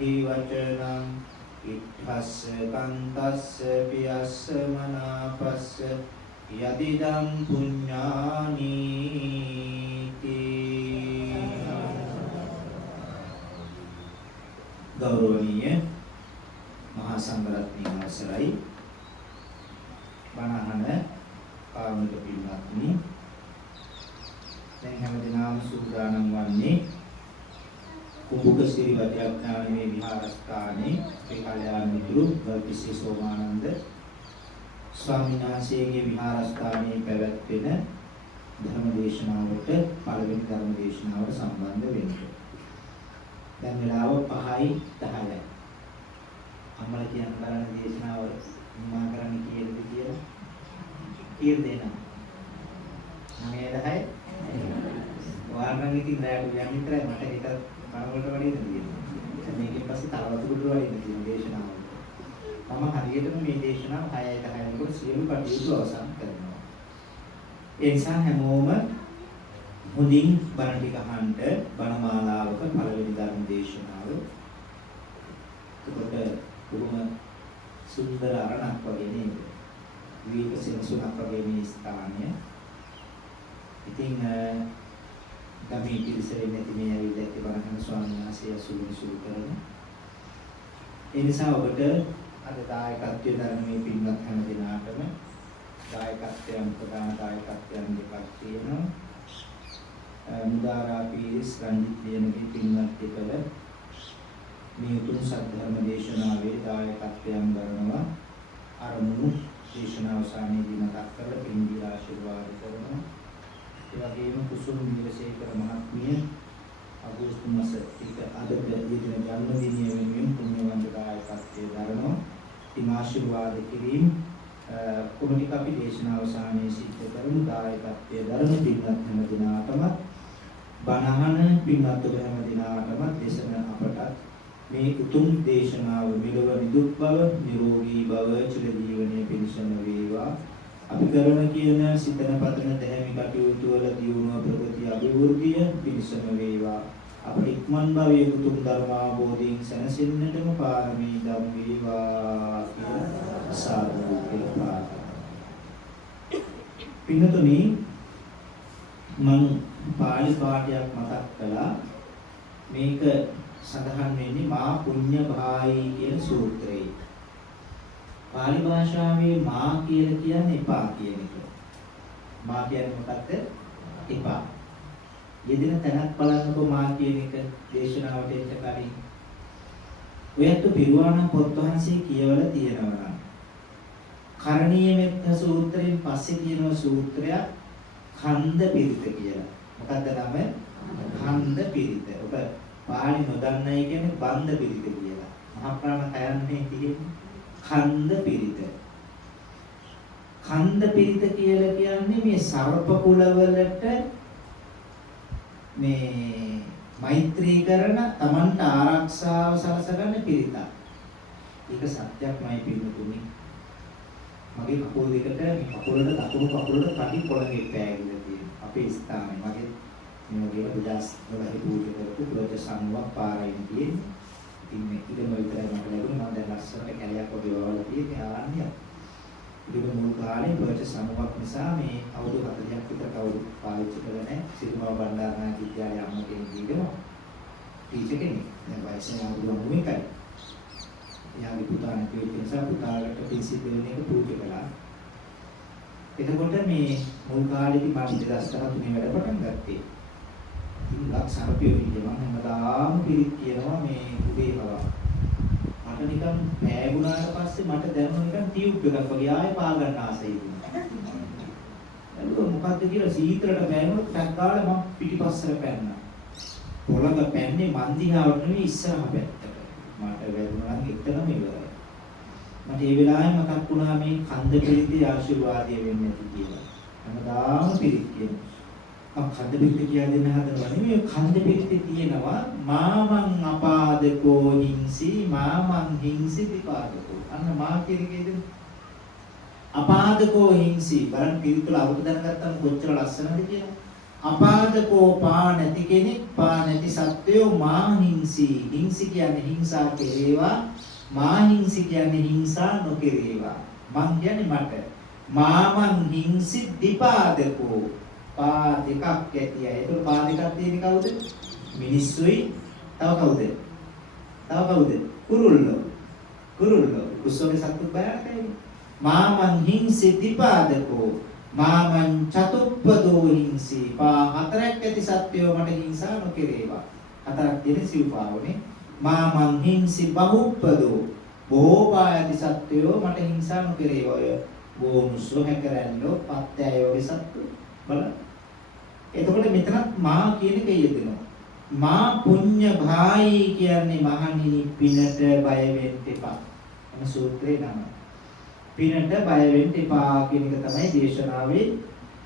සාධි වචනං ඉත්තස්ස කන්තස්ස පියස්ස මනාපස්ස යදිදං පුඤ්ඤානි ගෞරවනීය මහා සංඝරත්නයේ අවසරයි බණහන කාරුණික පින්වත්නි දැන් හැමදෙනාම සූදානම් වන්නේ කුඹුක ශ්‍රී වජ්‍රඥානමේ විහාරස්ථානයේ ශ්‍රී කල්යාණ මිතුරු ගල්කිස්සේ සෝමානන්ද ස්වාමීන් වහන්සේගේ විහාරස්ථානයේ පැවැත්වෙන ධර්ම දේශනාවට පළවෙනි ධර්ම දේශනාවට සම්බන්ධ වෙන්න. දැන් වෙලාව 5:10යි. අම්මලා කියන බලන දේශනාව මම කරන්නේ කීයද කියලා? කීයද දෙනා? 9:10යි. වාරණන් ඉතින් රැට යන්න විතරයි මට හිතත් කනවලට වඩේ තියෙනවා. මේකෙන් පස්සේ තලවතු කුඩු වලින් තියෙන දේශනාව. මම හරියටම මේ දේශනාව 6:10 වෙනකොට සියලු කටයුතු අවසන් කරනවා. ඒ නිසා හැමෝම හොඳින් බණ ටික අහන්න බණ මාලාවක පළවෙනි ධර්ම දේශනාව. ඒකට බොහොම සුන්දර අරණක් වගේ නේද? විවේක සෙනසුනක් වගේ මේ ස්ථානය. ඉතින් ගමේ පිළිසෙන්නේ නැති මේ ඇවිල්ලා බණහන ස්වාමීන් වහන්සේ අසුරු කරන. ඒ නිසා ඔබට අද දායකත්වයේ ධර්මයේ පින්වත් හැම දිනාටම දායකත්වයන් ප්‍රධාන දායකත්වයන් දෙකක් තියෙනවා. මුදාරා පීරිස් රංජිත් ලියනගේ පින්වත් දෙකල මේ උතුම් සද්ධර්ම දේශනාවේ දායකත්වයන් කරනවා. අරමුණු දේශනාව සාමීදී මතක් කරලා පින්දී ආශිර්වාද කරනවා. ඒ වගේම කුසුම් නිරසේකර මහත්මිය අගෝස්තු මාස 1 අදට යෙදෙන ජන්මදිනය වෙනුවෙන් පුණ්‍යවන්ත දායකත්වයේ දරනවා. ඉතින් ආශිර්වාද කිරීම කොමිටි අපි දේශනාව සාමයේ සිද්ධ කරමු. දායකත්වයේ දරන පින්වත් හැම දිනාටම බණහන පින්වත් ඔබ හැම දිනාටම දේශන අපට මේ උතුම් දේශනාව මෙලොව නිදුක් බව නිරෝගී බව චිර ජීවනයේ පිණිසම වේවා. අපි කරන කියන සිතන පතන දැහැමි කටයුතු වල දියුණුව ප්‍රගතිය අභිවෘද්ධිය පිණිසම වේවා. අපට ඉක්මන් භවයේ උතුම් ධර්ම අවබෝධයෙන් සැනසෙන්නටම පාරමී ධම් වේවා කියලා සාදු කියලා. පින්නතුනි මම පාලි පාඨයක් මතක් කළා. මේක සඳහන් වෙන්නේ මා පුඤ්ඤ භායි කියන සූත්‍රයේ. පාලි භාෂාවේ මා කියලා කියන්නේ එපා කියන එක. මා කියන්නේ මොකක්ද? එපා. යෙදෙන තැනක් බලන්නකො මා කියන එක දේශනාවට එන්න කලින්. ඔයත් පිරුවානම් පොත් වහන්සේ කියවලා තියෙනවා නම්. කරණීය මෙත්ත සූත්‍රයෙන් පස්සේ තියෙන සූත්‍රයක් ඛණ්ඩ පිරිත කියලා. මොකක්ද නම? ඛණ්ඩ පිරිත. ඔබ පාලි නොදන්නයි කියන්නේ බන්ධ පිරිත කියලා. මහා ප්‍රාණ කයන්නේ තියෙන්නේ ඛණ්ඩ පිරිත. ඛණ්ඩ පිරිත කියලා කියන්නේ මේ සර්ප කුලවලට මේ මෛත්‍රී කරන තමන්ට ආරක්ෂාව සලසගන්න පිරිත. ඒක සත්‍යක්මයි පිළිතුරුනි. මගේ කකුල් දෙකට මේ කකුලට දකුණු කකුලට කඩි පොළගේ පෑගිලා තියෙනවා. අපේ ස්ථානේ මගේ මේ වගේ 2012 පූජා කරපු ප්‍රජ සංවක් පාරයින් තියෙන්නේ. ඉතින් මේ ඉදම විතරයි මට ලැබුණේ. මම දැන් ලස්සනට කැලයක් වගේ වවලා තියෙන්නේ ආරණ්‍ය. ඉතින් මුල් කාලේ ප්‍රජ සංවක් නිසා මේ අවුරුදු 40ක් විතර කවුරු පාවිච්චි කරලා නැහැ. සිරිමාව බණ්ඩාරනායක විද්‍යාලයේ අම්ම කෙනෙක් ඉන්නවා. ටීචර් කෙනෙක්. දැන් වයසෙන් අවුරුදු 91යි. යාගේ පුතාණන් කියපු නිසා පුතාලට පිසිප් දෙන එක පූජා කළා. එතකොට මේ මුල් කාලේදී මම 2013 වැඩ පටන් ගත්තේ. ඉතින් ලක්ෂණපියෝ ඉන්නවා හැමදාම පිළිත් කියනවා මේ උදේ හවා. මට නිකන් පෑගුණාට පස්සේ මට දැනුණා නිකන් ටියුබ් එකක් වගේ ආයෙ පා ගන්න ආසයි වුණා. ඒක මොකද්ද කියලා සීතලට පෑනුනොත් ටක් ගාලා මම පිටිපස්සට පැන්නා. පොළඟ පැන්නේ මන් දිහාවට නෙවෙයි ඉස්සරහ පැත්තට. මට වැදුණා නම් එතනම ඉවරයි. මට ඒ වෙලාවේ මතක් වුණා මේ කන්ද පිළිදී ආශිර්වාදය වෙන්නේ නැති කියලා. හැමදාම පිළිත් කියනවා. මම කන්ද පිළිත් කියලා දෙන්න හදනවා නෙමෙයි කන්ද පිළිත් තියෙනවා මාමං අපාදකෝ හිංසි මාමං හිංසි විපාදකෝ. අන්න මා කියන්නේ අපාදකෝ හිංසි බලන්න පිළිතුර අවුරුදු දැනගත්තම කොච්චර ලස්සනද කියලා. අපාදකෝ පා නැති කෙනෙක් පා නැති සත්වයෝ මාහිංසි. හිංසි කියන්නේ හිංසා කෙරේවා. මාහිංසි කියන්නේ හිංසා නොකෙරේවා. මං කියන්නේ මට. මාමං හිංසි දීපාදකෝ. පා දෙකක් ඇතිය. ඒක පා දෙකක් තියෙන්නේ කවුද? මිනිස්සුයි. තව කවුද? කුරුල්ලෝ. කුසෝගේ සත්තු බයකයි. මාමං හිංසි දීපාදකෝ. මාමං චතුප්පදෝ හිංසි. පා හතරක් ඇති සත්වයෝ මට හිංසා නොකෙරේවා. හතරක් තියෙන සිව්පාවනේ. මාමං හිංසි බහුප්පදෝ. බොහෝ පා ඇති සත්වයෝ මට හිංසා නොකෙරේවා. ඔය ගෝමුසෝ හැකරැල්ලෝ පත්‍යයෝගේ සත්තු බලන්න. එතකොට මෙතනත් මා කියන එක යෙදෙනවා. මා පුඤ්ඤ භායි කියන්නේ මහණෙනි පිනට බය වෙන්න එපා. එන සූත්‍රේ නම. පිනට බය වෙන්න එපා කියන එක තමයි දේශනාවේ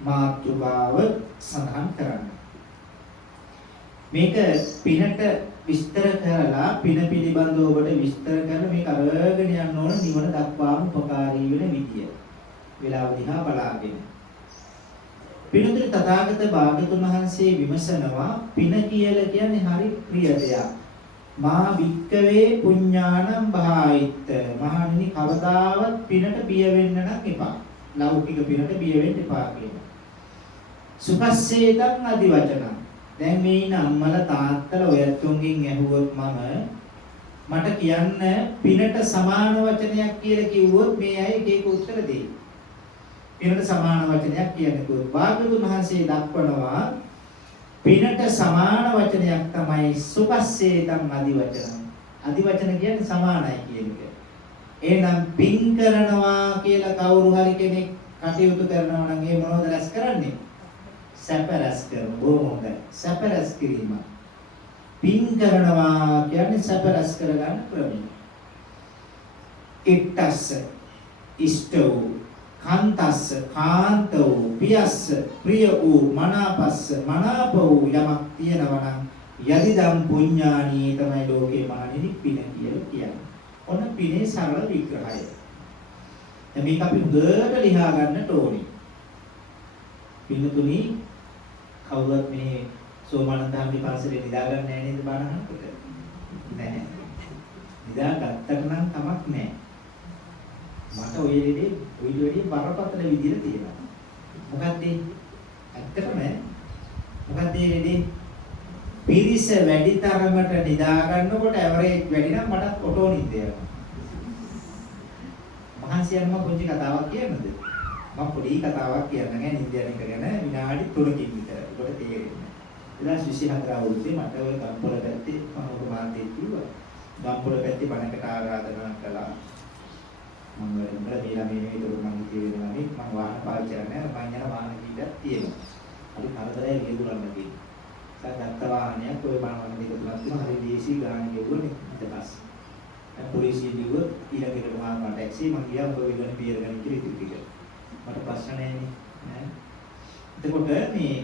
මාතෘකාව සඳහන් කරන්නේ. මේක පිනට විස්තර කරලා පින පිළිබඳව ඔබට විස්තර කරලා මේක අරගෙන යන්න ඕන නිවන දක්වාම උපකාරී වෙන විදිය. වේලාව දිහා බලාගෙන. පිනුතුනි තථාගත භාග්‍යතුන් වහන්සේ විමසනවා පින කියලා කියන්නේ හරි ප්‍රිය දෙයක්. මා වික්කවේ පුඤ්ඤානම් බහායිත්ත. මහණෙනි කවදාවත් පිනට බිය වෙන්න නම් එපා. ලෞකික පිනට බිය වෙන්න එපා කියනවා. සුපස්සේතං আদি වචන. දැන් මේ ඉන්න අම්මලා තාත්තලා ඔයත්තුන්ගෙන් ඇහුවොත් මට කියන්න පිනට සමාන වචනයක් කියලා කිව්වොත් මේ අය ඒක උත්තර දෙයි. පිනට සමාන වචනයක් කියන්නේ කොහොමද? භාග්‍යවතුන් වහන්සේ දක්වනවා පිනට සමාන වචනයක් තමයි සුපස්සේතං আদি වචන. আদি වචන කියන්නේ සමානයි කියන එක. එහෙනම් පින් කරනවා කියලා කවුරු හරි කෙනෙක් කටයුතු කරනවා නම් ඒ මොනවද රැස් කරන්නේ? සැප රැස් කරනවා. බොහොම හොඳයි. සැප රැස් කිරීම. පින් කරනවා කියන්නේ සැප රැස් කරගන්න ක්‍රමය. ඉත්තස්ස ඉෂ්ඨෝ කාන්තස්ස කාන්තෝ පියස්ස ප්‍රිය වූ මනාපස්ස මනාප වූ යමක් තියෙනවා නම් යදිදම් පුඤ්ඤානි තමයි ලෝකේ මහණෙනි පින කියලා කියන්නේ. ඔන්න පිනේ සරල විග්‍රහය. දැන් මේක අපි හොඳට ලියා ගන්නට ඕනේ. පින්තුනි කවුරුත් මේ සෝමානන්ද හැමි පාසලේ නිදා ගන්න නැහැ නේද බණහනකොට? නැහැ. නිදා ගත්තට නම් කමක් නැහැ. මට ඔය දෙලේ ඔය බරපතල විදියට තියෙනවා. මොකක්ද ඒ? ඇත්තටම මොකක්ද ඒ දෙලේ? පිරිස වැඩි තරමට නිදා ගන්නකොට ඇවරේජ් වැඩි නම් මටත් ඔටෝ නිද යනවා. මහන්සියන්ම පොඩි කතාවක් කියන්නද? මම පොඩි කතාවක් කියන්න නෑ නිද යන එක ගැන විනාඩි 3කින් විතර. ඔබට තේරෙන්නේ. 2024 අවුරුද්දේ මට ඔය ගම්පොළ පැත්තේ මම ඔබ මාතේ කිව්වා. ගම්පොළ පැත්තේ බණකට ආරාධනා කළා. මම වල දීලා මේ විතර මම කියනවා නේ මම වාහන පාවිච්චි කරන්නේ නැහැ මම යන වාහන කීයක් තියෙනවා. අපි කරදරේ ගෙදුරන්න තියෙනවා. සාගත වාහනයක් ඔය බණවල දෙක තුනක් තියෙනවා. හරි දේශී ගාන ගෙවුවනේ ඊට පස්සේ. දැන් පොලිසිය කිව්වොත් ඊළඟට මම ටැක්සි මම ගියා ඔබ විලන පියර ගන්න කියලා ඉතිරි ටික. මට ප්‍රශ්න නැහැ නේ. එතකොට මේ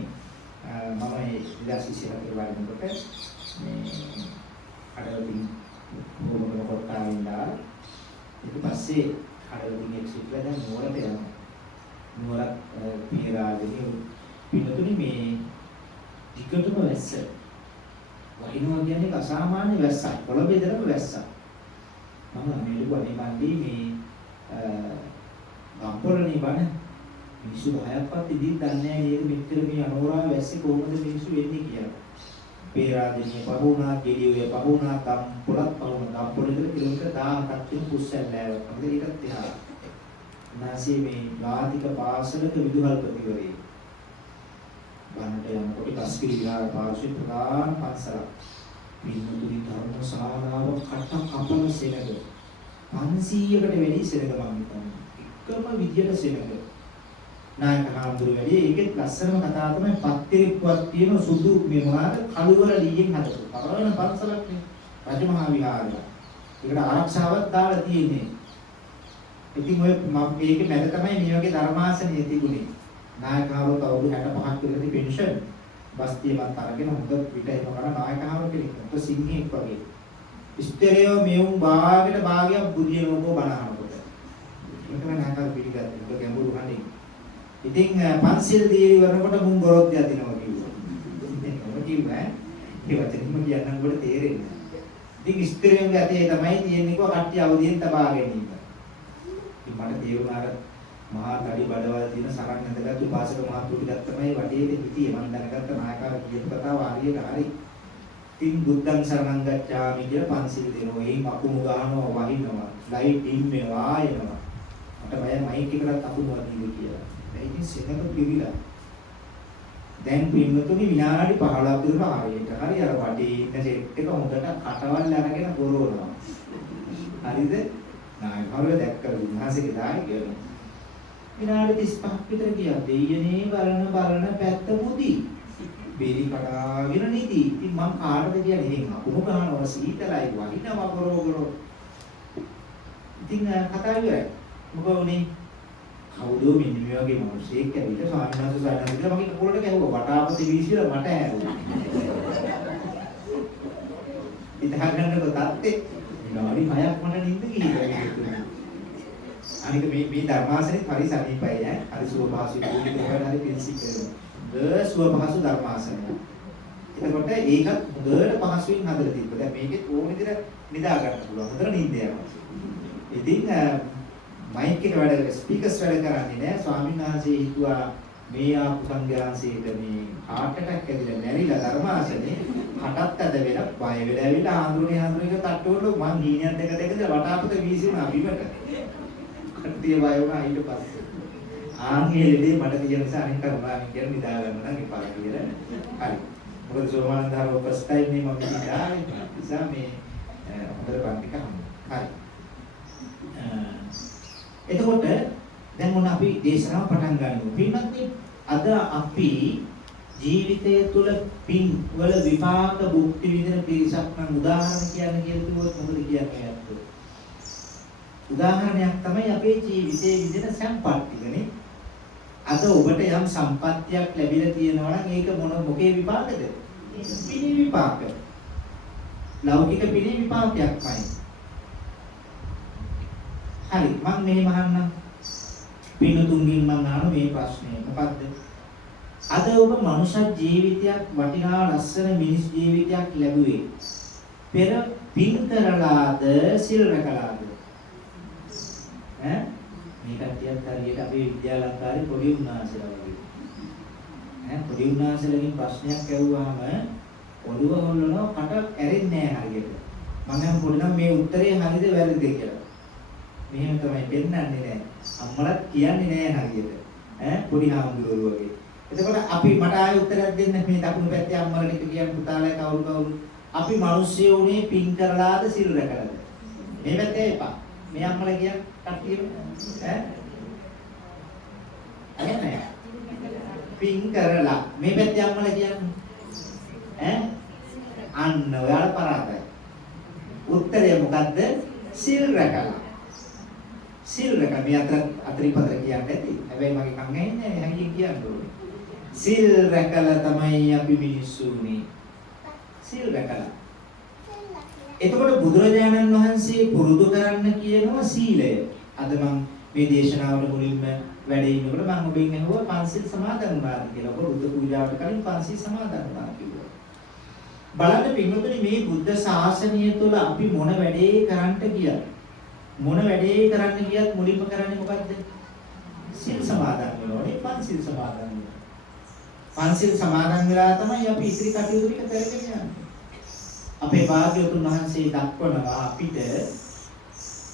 මම ඒ 2024 වරනකොට මේ අඩවින් බොහොම කොටාවින්දා ඊට පස්සේ කඩවලින් එක්සිට්ලා දැන් නුවරට යනවා. නුවර පියරාදෙනි පිටුතුනි මේ ටිකටම වැස්ස. වහිනවා කියන්නේ අසාමාන්‍ය වැස්සක්. කොළඹ ඉඳලම වැස්සක්. මම මේලුවා නිකන්දී මේ ගම්පොළනේ බණ මිනිස්සු 6ක්වත් ඉදින් දන්නේ නැහැ නේද මෙච්චර මේ අනෝරා වැස්සේ කොහොමද මිනිස්සු වෙන්නේ කියලා. පේරාදෙනිය පහුණා, ගෙඩියුවේ පහුණා, ගම්පොළත් පහුණා. ගම්පොළේ කිලෝමීටර 1000ක් තියෙන කුස්සැල්ලෑව. මොකද ඊටත් එහා. නැසී මේ වාදික පාසලක විදුහල්පතිවරේ. බණට යනකොට කස්කිරි විහාර පාර්ශ්වයේ ප්‍රධාන පන්සලක්. පින්නුතුනි ධර්ම ශාලාව කට කපන සෙනග. 500කට වැඩි සෙනග මම හිතන්නේ. එකම විදියට සෙනග. නායක හාමුදුරුවෝ වැඩි ඒකෙත් ලස්සනම කතාව තමයි පත්තිරිප්පුවක් තියෙන සුදු මේ මොනවාද කළුවර ලීයෙන් හදපු පරණ පන්සලක් නේ රජමහා විහාරය. ඒකට ආරක්ෂාවක් දාලා තියෙන්නේ. ඉතින් ඔය මම මේකේ මැද තමයි මේ වගේ ධර්මාසනය තිබුණේ. නායක හාමුදුරුවෝ අවුරුදු 65ක් විතර පෙන්ෂන් බස්තියමත් අරගෙන හොඳ පිටේම කරන නායක හාමුදුරුවෝ කෙනෙක්. ඔය සිංහෙක් වගේ. ඉස්තරේව මෙවුන් භාගයට භාගයක් බුදියනකෝ බණහනකොට. ඒක නායක පිළිගත්තා. ඒක ගැඹුරු හඬින්. ඉතින් පන්සිල් දීවි වරනකොට මුන් ගොරොත් යදිනවා කිව්වා. ඒ වචනෙම කියන්නම් ඔබට තේරෙන්නේ නැහැ. ඉතින් ස්ත්‍රියන්ගේ අතේ තමයි තියෙන්නේ කෝ කට්ටිය අවදියෙන් තබා ගැනීම. ඉතින් මට තේරුණා අර මහා තඩි බඩවල් තියෙන සරන් ඇඳගත්තු උපාසක මහතුරු ටිකක් තමයි වටේට හිටියේ. මම දැනගත්ත නායකාර කියන කතාව හරියට හරි. ඉතින් බුද්ධං සරණං ගච්ඡාමි කියලා පන්සිල් දෙනවා. එයින් අකුණු ගහනවා වහිනවා. ලයිට් ඩිම් වෙනවා ආයෙනවා. මට බය මයික් එකකට අකුණු වදින්න කියලා. ඉතින් සෙනඟ පිළිලා. දැන් පින්නතුනි විනාඩි 15ක් විතර හරියට හරි අර වටේ ඉන්න සෙට් එක හොඳට කටවල් අරගෙන ගොරවනවා. හරිද? නායකවල දැක්ක විනාශකේ දායි කියලා. විනාඩි 35ක් විතර ගියා. දෙයියනේ බලන පැත්ත මුදි. බේරි කඩාගෙන නිදි. ඉතින් මං කාටද කියන්නේ එහෙන් අකුණු ගන්නවා සීතලයි වහිනවා ගොරවගොරව. ඉතින් කතාව ඉවරයි. මොකද උනේ? කවුද මෙන්න මේ වගේ මිනිහෙක් ඇවිල්ලා ස්වාමීන් වහන්සේ සායනා කියලා මගේ කකුලට ගැහුවා. වටාපති වීසිලා මට ඇරුවා. ඉතහා ගන්නකො තාත්තේ විනාඩි 6ක් මට නිින්ද ගිහිල්ලා. අනික මේ ධර්මාසනේ හරි සමීපයි ඈ. හරි සුවපහසු කුලි කරලා හරි පිළිසි කරනවා. සුවපහසු ධර්මාසනය. එතකොට ඒකත් හොඳට පහසුවෙන් හදලා තිබ්බා. දැන් මේකෙත් ඕන විදිහට නිදා ගන්න පුළුවන්. හොඳට නිින්ද යනවා. ඉතින් මයික් එක වැඩ ස්පීකර්ස් වැඩ කරන්නේ නැහැ. ස්වාමීන් වහන්සේ හිතුවා මේ ආපු සංඝයාංශයේද මේ heart attack ඇවිල්ලා මැරිලා ධර්මාසනේ හටත් අද වෙලා බය වෙලා ඇවිල්ලා ආඳුරේ තට්ටුවල මං හීනයක් දෙක වටාපත වීසිනා බිමට. කට්ටිය බය වුණා ඊට පස්සේ. ආන්ගේ ලෙඩේ මට කියන නිසා අනිත් කරුණාවෙන් කියන නිදා ගන්න නම් එපා කියලා. හරි. මොකද සෝමානන්ද හරව ෆස්ට් ටයිම් මේ මම ඉඳානේ. නිසා මේ හොඳට පන්ති කරමු. හරි. එතකොට දැන් මොන අපි දේශනාව පටන් ගන්නවා. පින්වත්නි අද අපි ජීවිතය තුළ පින් වල විපාක භුක්ති විඳින පිරිසක් නම් උදාහරණ කියන්නේ කියලා කිව්වොත් මොකද කියන්නේ අත්තු? උදාහරණයක් තමයි අපේ ජීවිතයේ විඳින සම්පත් ටිකනේ. අද ඔබට යම් සම්පත්තියක් ලැබිලා තියෙනවා නම් ඒක මොකේ විපාකද? පිනේ විපාක. ලෞකික පිනේ විපාකයක්මයි. හරි මම මෙහෙම අහන්නම්. පින්තුන්ගෙන් මම අහන මේ ප්‍රශ්නේ මොකද්ද? අද ඔබ මනුෂ්‍ය ජීවිතයක් වටිනා ලස්සන මිනිස් ජීවිතයක් ලැබුවේ පෙර පින් කරලාද සිල් රැකලාද? ඈ මේ කට්ටියත් හරියට අපේ විද්‍යාලංකාරේ පොඩි උන්නාසලා වගේ. පොඩි උන්නාසලකින් ප්‍රශ්නයක් ඇහුවාම ඔළුව හොල්ලනවා කට ඇරෙන්නේ නැහැ හරියට. මම නම් පොඩි නම් මේ උත්තරේ හරිද වැරදිද කියලා. මෙහෙම තමයි පෙන්නන්නේ නැහැ. අම්මලත් කියන්නේ නැහැ හරියට. පොඩි හාමුදුරුවෝ වගේ. එතකොට අපි මට ආයෙ උත්තරයක් දෙන්න මේ දකුණු පැත්තේ අම්මලා ටික කියන පුතාලා කවුරු අපි මිනිස්සු උනේ පින් කරලාද සිල් රැකලාද? මේ පැත්තේ එපා. මේ අම්මලා කියන කට්ටියම අනේ පින් කරලා මේ පැත්තේ අම්මලා කියන්නේ අන්න ඔයාලා පරාදයි. උත්තරය මොකද්ද? සිල් රැකලා. සිල් රැක මේ අතරින් පතර කියන්නේ නැති. හැබැයි මගේ කන් ඇහෙන්නේ නැහැ හැංගින් කියන්නේ. සිල් රැකලා තමයි අපි මිනිස්සු උනේ. සිල් රැකලා. එතකොට බුදුරජාණන් වහන්සේ පුරුදු කරන්න කියනවා සීලය. අද මම මේ දේශනාවට මුලින්ම වැඩේ ඉන්නකොට මම ඔබෙන් අහුවා පන්සිල් සමාදන් වුණාද කියලා. ඔබ බුද්ධ පූජාවට කලින් පන්සිල් සමාදන් වුණා කිව්වා. බලන්න පින්වතුනි මේ බුද්ධ ශාසනය තුළ අපි මොන වැඩේ කරන්නට ගියත් මුලින්ම කරන්නේ මොකද්ද? සිල් සමාදන් වෙනෝනේ පන්සිල් සමාදන් වෙනවා. පන්සිල් සමාදන් වෙලා තමයි අපි ඉතිරි කටයුතු ටික කරගෙන යන්නේ. අපේ භාග්‍යවතුන් වහන්සේ දක්වනවා අපිට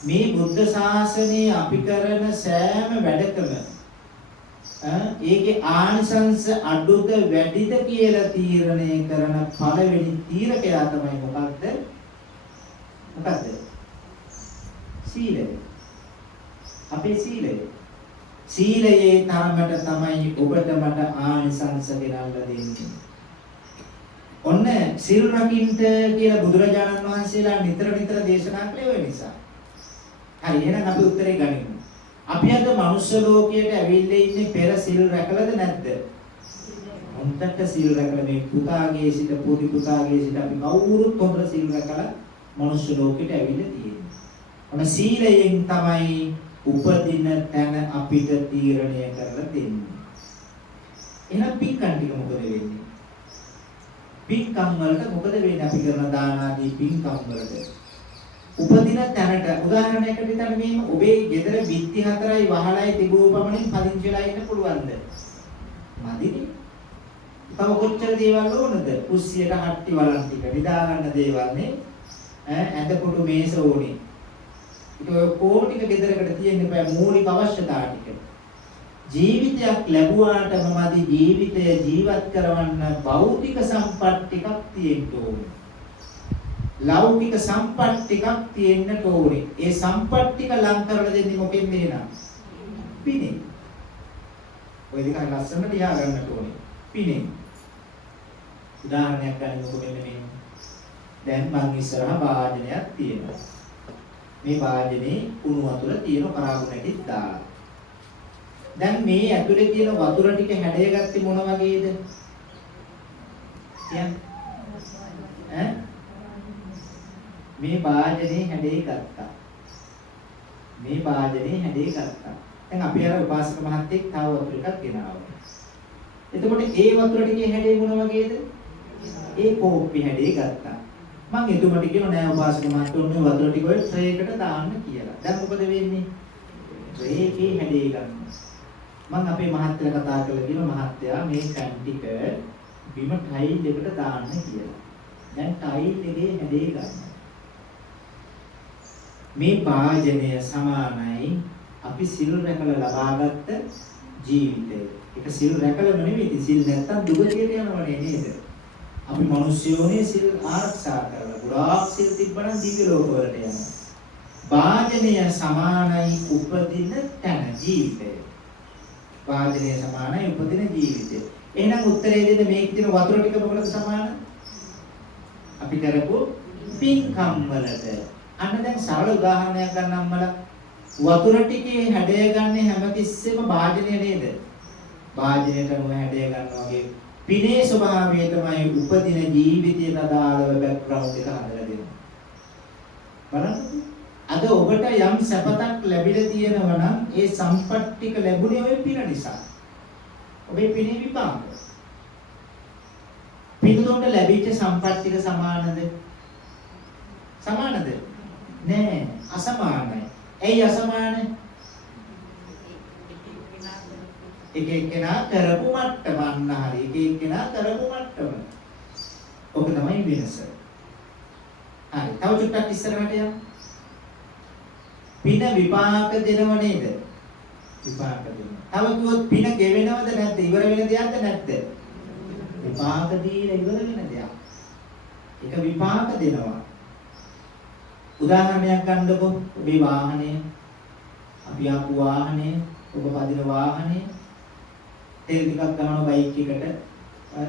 මේ බුද්ධ ශාසනයේ අපි කරන සෑම වැඩකම ඒකේ ආනිසංස අඩුද වැඩිද කියලා තීරණය කරන පළවෙනි තීරකයා තමයි මොකද්ද? සීලය. අපේ සීලය. සීලයේ තරමට තමයි ඔබට මට ආනිසංස ගෙනල්ලා දෙන්නේ. ඔන්න සිල් රකින්න කියලා බුදුරජාණන් වහන්සේලා නිතර දේශනා කළේ ඔය නිසා. හරි එහෙනම් අපි උත්තරේ ගනිමු. අපි අද මනුෂ්‍ය ලෝකයට ඇවිල්ලා ඉන්නේ පෙර සිල් රැකලාද නැද්ද? හොඳට සිල් රැකලා මේ පුතාගේ සිට පොඩි පුතාගේ සිට අපි කවුරුත් හොඳට සිල් රැකලා මනුෂ්‍ය ලෝකයට ඇවිල්ලා තියෙන්නේ. ඔන්න සීලයෙන් තමයි උපදින තැන අපිට තීරණය කරලා දෙන්නේ. එහෙනම් පින්කම් ටික මොකද වෙන්නේ? පින්කම් වලට මොකද වෙන්නේ අපි කරන දාන ආදී පින්කම් වලට? උපදින තැනට උදාහරණයකට හිතන්න මේ ඔබේ ගෙදර බිත්ති 4යි වහලයි තිබූ පමණින් පදිංචි වෙලා ඉන්න පුළුවන්ද? මදිනේ. තව කොච්චර දේවල් ඕනද? කුස්සියට හට්ටි වලන් ටික විදා ගන්න දේවල් නේ. ඇඳ කොට මේස ඕනේ. ඒක ඔය කෝටික ගෙදරකට තියෙන්න බෑ මූලික අවශ්‍යතා ටික. ජීවිතයක් ලැබුවාටම මදි ජීවිතය ජීවත් කරවන්න භෞතික සම්පත් ටිකක් තියෙන්න ඕනේ. ලෞකික සම්පත් ටිකක් තියෙන්න ඕනේ. ඒ සම්පත් ටික ලං කරලා දෙන්නේ මොකෙන්ද එහෙනම්? පිනේ. ඔය දෙක ලස්සනට ලියා ගන්නට ඕනේ. පිනේ. උදාහරණයක් ගන්නකො මෙන්න මේ. දැන් මං ඉස්සරහා වාදනයක් තියෙනවා. මේ වාදනේ කුණු වතුර තියෙන පරාගුණකින් දාලා. දැන් මේ ඇතුලේ තියෙන වතුර ටික හැඩයගත්තේ මොන වගේද? කියන්නේ මේ වාදනේ හැඩේ ගත්තා. මේ වාදනේ හැඩේ ගත්තා. දැන් අපි අර උපාසක මහත්තයෙක් තව වතුර එකක් ගෙනාවා. එතකොට ඒ වතුර ටිකේ හැඩේ මොන වගේද? ඒ කෝප්පි හැඩේ ගත්තා. මම එතුමට කියනවා නෑ උපාසක මහත්තයෝ මේ වතුර ටික ඔය ට්‍රේ එකට දාන්න කියලා. දැන් මොකද වෙන්නේ? ට්‍රේ එකේ හැඩේ ගන්නවා. මම අපේ මහත්තයලා කතා කරලා කියනවා මහත්තයා මේ කැන් ටික බිම ටයිල් එකට දාන්න කියලා. දැන් ටයිල් එකේ හැඩේ ගන්නවා. මේ වාජනය සමානයි අපි සිල් රැකලා ලබාගත් ජීවිතය. ඒක සිල් රැකලම නෙවෙයි සිල් නැත්තම් දුගතියට යනවනේ නේද? අපි මිනිස්යෝනේ සිල් ආරක්ෂා කරලා ගොඩාක් සිල් තිබ්බනම් දිව්‍ය ලෝකවලට යනවා. වාජනය සමානයි උපදින තැන ජීවිතය. වාජනය සමානයි උපදින ජීවිතය. එහෙනම් උත්තරේ දෙන්න මේක තියෙන වතුර ටික මොකටද සමාන? අපි කරපු පින්කම් වලට. අන්න දැන් සරල උදාහරණයක් ගන්නම් මල වතුර ටිකේ හැඩය ගන්න හැමතිස්සෙම වාජනය නේද? වාජනයටම හැඩය ගන්නවා වගේ පිනේ ස්වභාවය තමයි උපදින ජීවිතයට අදාළව බෑග්ග්‍රවුන්ඩ් එක හදලා දෙනවා. බලන්න. අද ඔබට යම් සැපතක් ලැබිලා තියෙනවා නම් ඒ සම්පත් ටික ලැබුණේ ওই පින නිසා. ඔබේ පිනේ විපාක. පිටුතුන්ට ලැබිච්ච සම්පත් ටික සමානද? සමානද? නෑ අසමානයි. ඇයි අසමාන? එක එක්කෙනා කරපු මට්ටම අන්න හරි. එක එක්කෙනා කරපු මට්ටම. ඔක තමයි වෙනස. හරි. තව චුට්ටක් ඉස්සරහට යමු. පින විපාක දෙනව නේද? විපාක දෙනවා. තව කිව්වොත් පින ගෙවෙනවද නැද්ද? ඉවර වෙන දෙයක්ද නැද්ද? විපාක දීලා ඉවර වෙන දෙයක්. ඒක විපාක දෙනවා. උදාහරණයක් ගන්නකො ඔබේ වාහනය අපි ආපු වාහනය ඔබ පදින වාහනය තෙල් ටිකක් ගහන බයික් එකට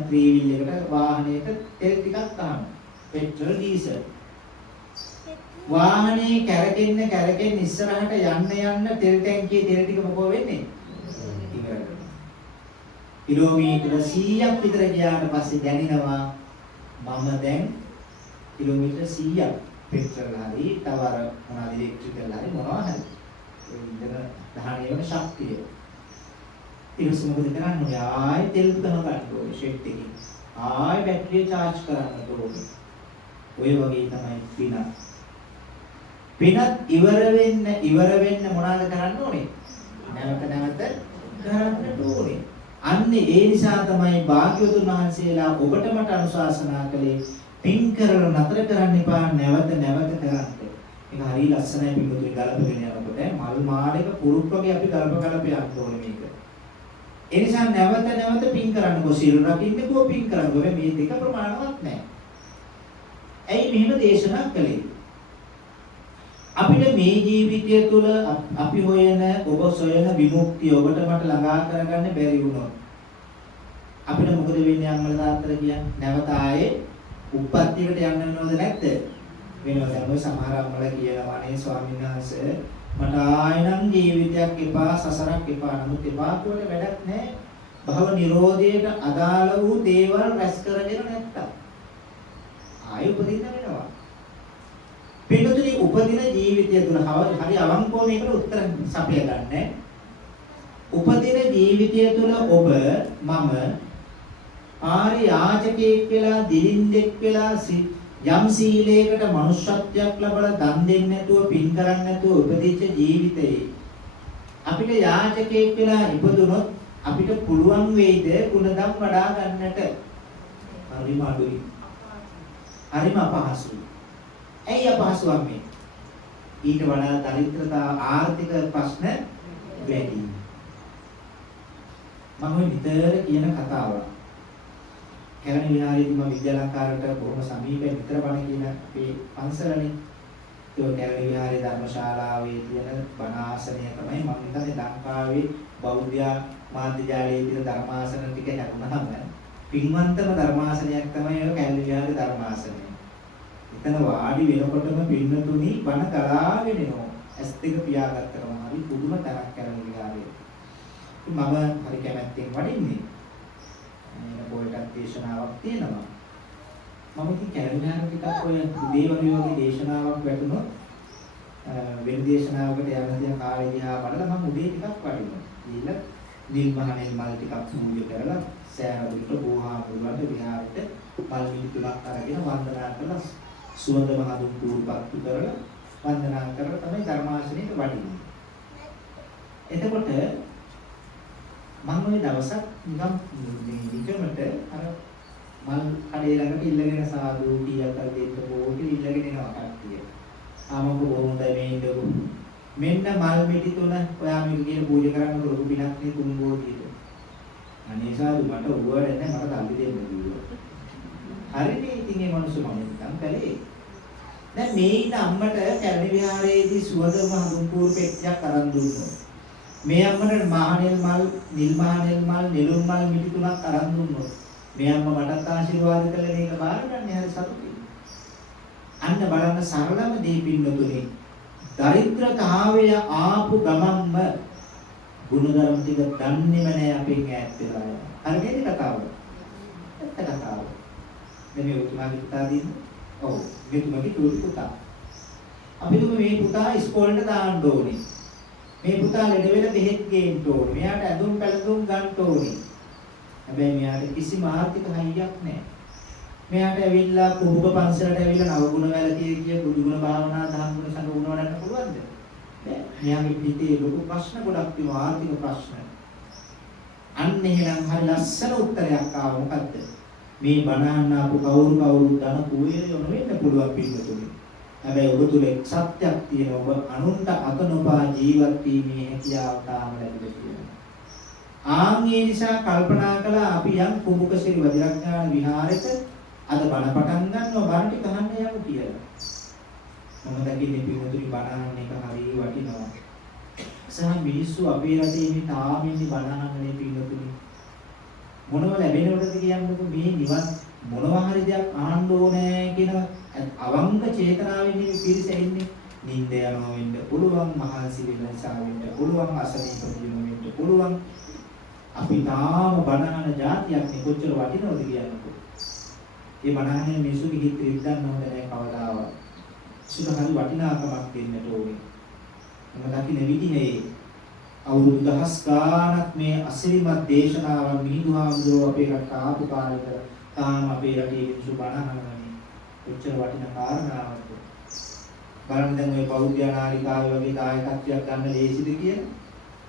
ත්‍රී වීල් එකට වාහනයක තෙල් ටිකක් ගහන පෙට්‍රල් ඩීසල් වාහනේ කැරකෙන්න ඉස්සරහට යන්න තෙල් ටැංකියේ තෙල් ටික මොකෝ වෙන්නේ ඉවර කිලෝමීටර 100ක් විතර ගියාට පස්සේ දැනෙනවා මම දැන් කිලෝමීටර 100ක් පෙට්‍රල් හරි තව අර මොනවාද ඉලෙක්ට්‍රිකල් හරි මොනවා හරි ඒ ඉන්ධන දහණය වෙන ශක්තිය ඊට මොකද කරන්නේ ආයෙ තෙල් ගහ ගන්න ඕනේ ෂෙඩ් එකකින් ආයෙ බැටරිය charge කරන්න ඕනේ ඔය වගේ තමයි පිනත් ඉවර වෙන්න මොනවාද කරන්න ඕනේ නැවත කරන්න ඕනේ අන්නේ ඒ නිසා තමයි භාග්‍යවතුන් වහන්සේලා ඔබට මට අනුශාසනා කළේ පින් කරලා නතර කරන්න එපා නැවත කරන්න. ඒක හරිය ලස්සනයි පිටුතුයි ගලපගෙන යනකොට මල් මාලයක පුරුක් වගේ අපි ගලප යන්න ඕනේ මේක. ඒ නිසා නැවත පින් කරන්න කොසිල් රකින්නකෝ පින් කරන්න ඕනේ මේ දෙක ප්‍රමාණවත් නැහැ. ඇයි මෙහෙම දේශනා කළේ? අපිට මේ ජීවිතය තුළ අපි හොයන ඔබ සොයන විමුක්තිය ඔබට මට ළඟා කරගන්න බැරි වුණොත් අපිට මොකද වෙන්නේ අම්මලා තාත්තලා කියන්නේ? නැවත ආයේ උප්පත්තියකට යන්න වෙනවද නැද්ද? වෙනවා. දැන් ඔය සමහර අම්මලා කියනවා නේ ස්වාමීන් වහන්සේ මට ආයෙනම් ජීවිතයක් එපා සසරක් එපා නමුත් එපා කියවට වැඩක් නැහැ. භව නිරෝධයට අදාළ වූ දේවල් රැස් කරගෙන නැත්තම් ආයෙ උපදින්න වෙනවා. පිටුතුනි උපදින ජීවිතය තුළ හරි අවංකව මේකට උත්තර සපය ගන්න. උපදින ජීවිතය තුළ ඔබ මම පාරේ යාචකයෙක් වෙලා දිලින්දෙක් වෙලා යම් සීලයකට මනුෂ්‍යත්වයක් ලැබලා දන් දෙන්නේ නැතුව පින් කරන්නේ නැතුව උපදිච්ච ජීවිතේ අපිට යාචකයෙක් වෙලා ඉපදුනොත් අපිට පුළුවන් වෙයිද ගුණධම් වඩා ගන්නට? හරිම අඩුයි. හරිම අපහසුයි. ඇයි අපහසු වන්නේ? ඊට වඩා දරිද්‍රතා ආර්ථික ප්‍රශ්න වැඩි. මම නිතර කියන කතාවක්. කැලණි විහාරයේදී මම විද්‍යාලංකාරයට බොහොම සමීපයෙන් විතර බණ කියන අපේ පන්සලනේ. ඒ කැලණි විහාරයේ ධර්මශාලාවේ තියෙන බණ ආසනය තමයි මම හිතන්නේ ලංකාවේ බෞද්ධ මාධ්‍ය ජාලයේ තියෙන ධර්මාසන ටික හැරුණාම පින්වන්තම ධර්මාසනයක් තමයි ඔය කැලණි විහාරයේ ධර්මාසනය. එතන වාඩි වෙනකොටම පින්නතුණි බණ කලාගෙන එනවා. ඇස් දෙක පියාගත්තම හරි පුදුම තරක් කැලණි විහාරයේ. මම හරි කැමැත්තෙන් වඩින්නේ. පොයටක් දේශනාවක් තියෙනවා. මම ඉතින් කැලණිහාර ටිකක් ඔය දේවලි වගේ දේශනාවක් වැටුණොත් වෙන දේශනාවකට යන දිහා කාලේ දිහා බලලා මම උදේ ටිකක් වඩිනවා. ඊළ නිල්මහනේ මල් ටිකක් පූජා කරලා සෑහදුට බෝහාමුදුරන්ට විහාරෙට මල් මිටි තුනක් අරගෙන වන්දනා කරලා සුවඳ මහදුම් පූර්පත්තු කරලා වන්දනා කරලා තමයි ධර්මාසනෙට වඩින්නේ. එතකොට මම ওই දවසක් නිකම් නිකමට අර මල් කඩේ ළඟට ඉල්ලගෙන සාදු කීයක් අර දෙන්න පොඩි ඉල්ලගෙන එනවා කට්ටිය. ආමක බොහොමදයි මේ ඉඳපු. මෙන්න මල් මිටි තුන ඔයා මේක කියන පූජා කරන්න ලොකු පිනක් නේ තුන් බෝධියට. අනේ සාදු මට උවරෙන් නැහැ මට තල්ලි දෙන්න කිව්වා. හරිනේ ඉතින් මේ මිනිස්සු මම නිකන් කළේ. දැන් මේ ඉන්න අම්මට කැලණි විහාරයේදී සුවඳ මහදුම් පූර් පෙට්ටියක් අරන් දුන්නා. මේ අම්මට මහනෙල් මල්, නිල් මහනෙල් මල්, නෙළුම් මල් මිටි තුනක් අරන් දුන්නොත් මේ අම්මා මටත් ආශිර්වාද කළේ මේක බාර ගන්න හරි සතුටින්. අන්න බලන්න සරලම දේ පින්නතුනේ. දරිද්‍රතාවය ආපු ගමන්ම ගුණධර්ම ටික දන්නේම නැහැ අපෙන් ඈත් වෙලා යනවා. හරි නේද කතාව? ඇත්ත කතාව. දැන් මේ උතුමාගේ පුතා දින්න. ඔව් මේ තුමාගේ පුතා. අපි මේ පුතා ඉස්කෝලේට දාන්න ඕනේ. මේ පුතා ලෙඩ වෙලා බෙහෙත් ගේන්න ඕනේ. මෙයාට ඇඳුම් පැළඳුම් ගන්න ඕනේ. හැබැයි මෙයාට කිසිම ආර්ථික හයියක් නැහැ. මෙයාට ඇවිල්ලා කුඹ පන්සලට ඇවිල්ලා නවගුණ වැලකී කිය බුදුගුණ භාවනා දහම් ගුණ සංග වුණ වඩන්න පුළුවන්ද? බැහැ. මෙයාගේ පිටේ ලොකු ප්‍රශ්න ගොඩක් තියෙනවා ආර්ථික ප්‍රශ්න. අන්න එහෙනම් හරි ලස්සන උත්තරයක් ආවා මොකද්ද? මේ බණහන්න ආපු කවුරු ධන කුවේ යොන වෙන්න පුළුවන් පිළිතුරු. හැබැයි ඔබ තුල සත්‍යයක් තියෙනවා. ඔබ අනුන්ට අත නොපා ජීවත් වීමේ හැකියාව තාම ලැබෙලා තියෙනවා. ආන්ගේ නිසා කල්පනා කළා අපි යම් කුඹකසිරි වදිරඥාන විහාරෙට අද බණ පටන් ගන්නවා බණ ටික අහන්න යමු කියලා. මම දකින්නේ පිටුතුනි බණ අහන්න එක හරිය වටිනවා. සහ මිනිස්සු අපේ රටේ මේ තාම ඉන්නේ බණ අහන්නේ පිටුතුනි. මොනව ලැබෙනවද කියන්නකො මේ නිවන් මොනවා හරි දෙයක් අහන්න ඕනේ කියන අවංක චේතනාවෙන් මේ පිරිස ඉන්නේ. නිින්ද යනවා වෙන්න පුළුවන්, මහන්සි වෙන නිසා වෙන්න පුළුවන්, අසනීප වෙන්න පුළුවන්. අපි තාම බණහන જાතියක් නේ කොච්චර වටිනවද කියන්නකො. මේ බණහනේ මිනිසුගේ හිත ඉස්සන්න හොඳ නැහැ කවදාවත්. සුදු හරි වටිනාකමක් දෙන්නට ඕනේ. මම දකින්න විදිහේ අවුරුදු දහස් ගාණක් මේ අසිරිමත් දේශනාවන් මිහිඳුහාමුදුරුවෝ අපේ රට ආපු කාලෙක තාම අපේ රටේ මිනිස්සු බණහනවනේ. කොච්චර වටිනා කාරණාවක්ද. බලන්න දැන් ওই බෞද්ධ නාලිකාවේ වගේ දායකත්වයක් ගන්න ලේසිද කියලා.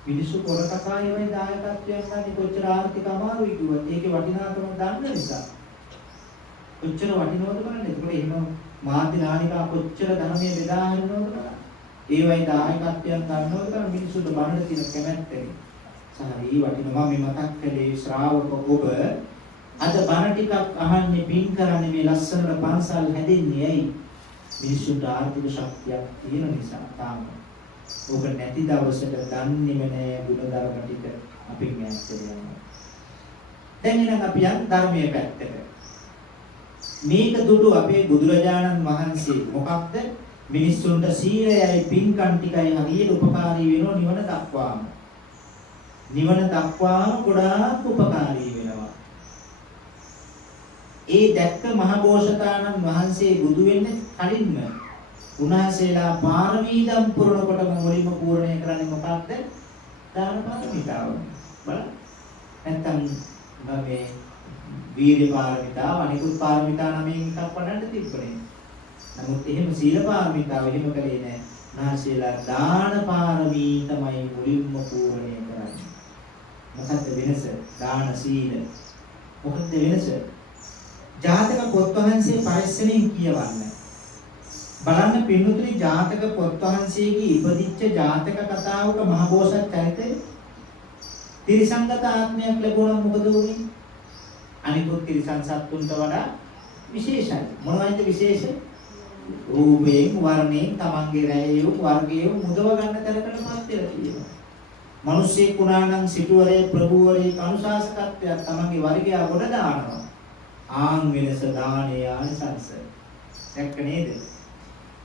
මිනිස්සු පොර කතාවේ වගේ දායකත්වයක් ගන්න කොච්චර ආර්ථික අමාරුයි කිව්වත් ඒකේ වටිනාකම දන්න නිසා. කොච්චර වටිනවද බලන්න. ඒකට එහෙම මාධ්‍ය නාලිකා කොච්චර ධර්මයේ බෙදා හරිනවද බලන්න. ඒ වගේ දායකත්වයක් ගන්නවද කියලා මිනිස්සුන්ට බණට තියෙන කැමැත්තනේ. සාරී වටිනවා මේ මතක් කළේ ශ්‍රාවක ඔබ අද බණ ටිකක් අහන්නේ පින් කරන්නේ මේ ලස්සනට පන්සල් හැදෙන්නේ ඇයි? මිනිස්සුන්ට ආර්ථික ශක්තියක් තියෙන නිසා තාම. ඕක නැති දවසට දන්නේම නෑ ගුණධර්ම ටික අපින් ඈත් වෙනවා. දැන් එහෙනම් අපි යන් ධර්මයේ පැත්තට. මේක දුටු අපේ බුදුරජාණන් වහන්සේ මොකක්ද? මිනිස්සුන්ට සීලයයි පින්කම් ටිකයි හරියට උපකාරී වෙනවා නිවන දක්වාම. නිවන දක්වාම ගොඩාක් උපකාරී වෙනවා. ඒ දැක්ක මහබෝසතාණන් වහන්සේ බුදු වෙන්නේ කලින්ම උන්වහන්සේලා පාරමී දම් පුරනකොටම මුලින්ම පූර්ණය කරන්නේ මොකක්ද? දාන පාරමිතාව. බලන්න. නැත්තම් මේ වීර්ය පාරමිතාව අනිකුත් පාරමිතා 9න් එකක් වඩන්න තිබ්බනේ. නමුත් එහෙම සීල පාරමිතාව එහෙම කළේ නැහැ. උන්වහන්සේලා දාන පාරමී තමයි මුලින්ම පූර්ණය කරන්නේ. මොකද්ද වෙනස? දාන සීල. මොකද්ද වෙනස? ජාතක පොත් වහන්සේ පරිස්සමෙන් කියවන්න. බලන්න පින්වතුනි ජාතක පොත් වහන්සේගේ ඉපදිච්ච ජාතක කතාවක මහබෝසත් චරිතය තිරිසංගත ආත්මයක් ලැබුණා මොකද වුනේ? අනිකුත් තිරිසන් සත්තුන්ට වඩා විශේෂයි. මොනවයිද විශේෂ? රූපයෙන් වර්ණයෙන් තමන්ගේ රැයේ වර්ගයේ මුදව ගන්න තරකට මාත් වෙලා තියෙනවා. මිනිස්සෙක් වුණා නම් සිටුවරේ ප්‍රභූවරේ අනුශාසකත්වයක් තමන්ගේ වර්ගය කොට දානවා. ආන් වෙනස දානේ ආනිසංස. දැක්ක නේද?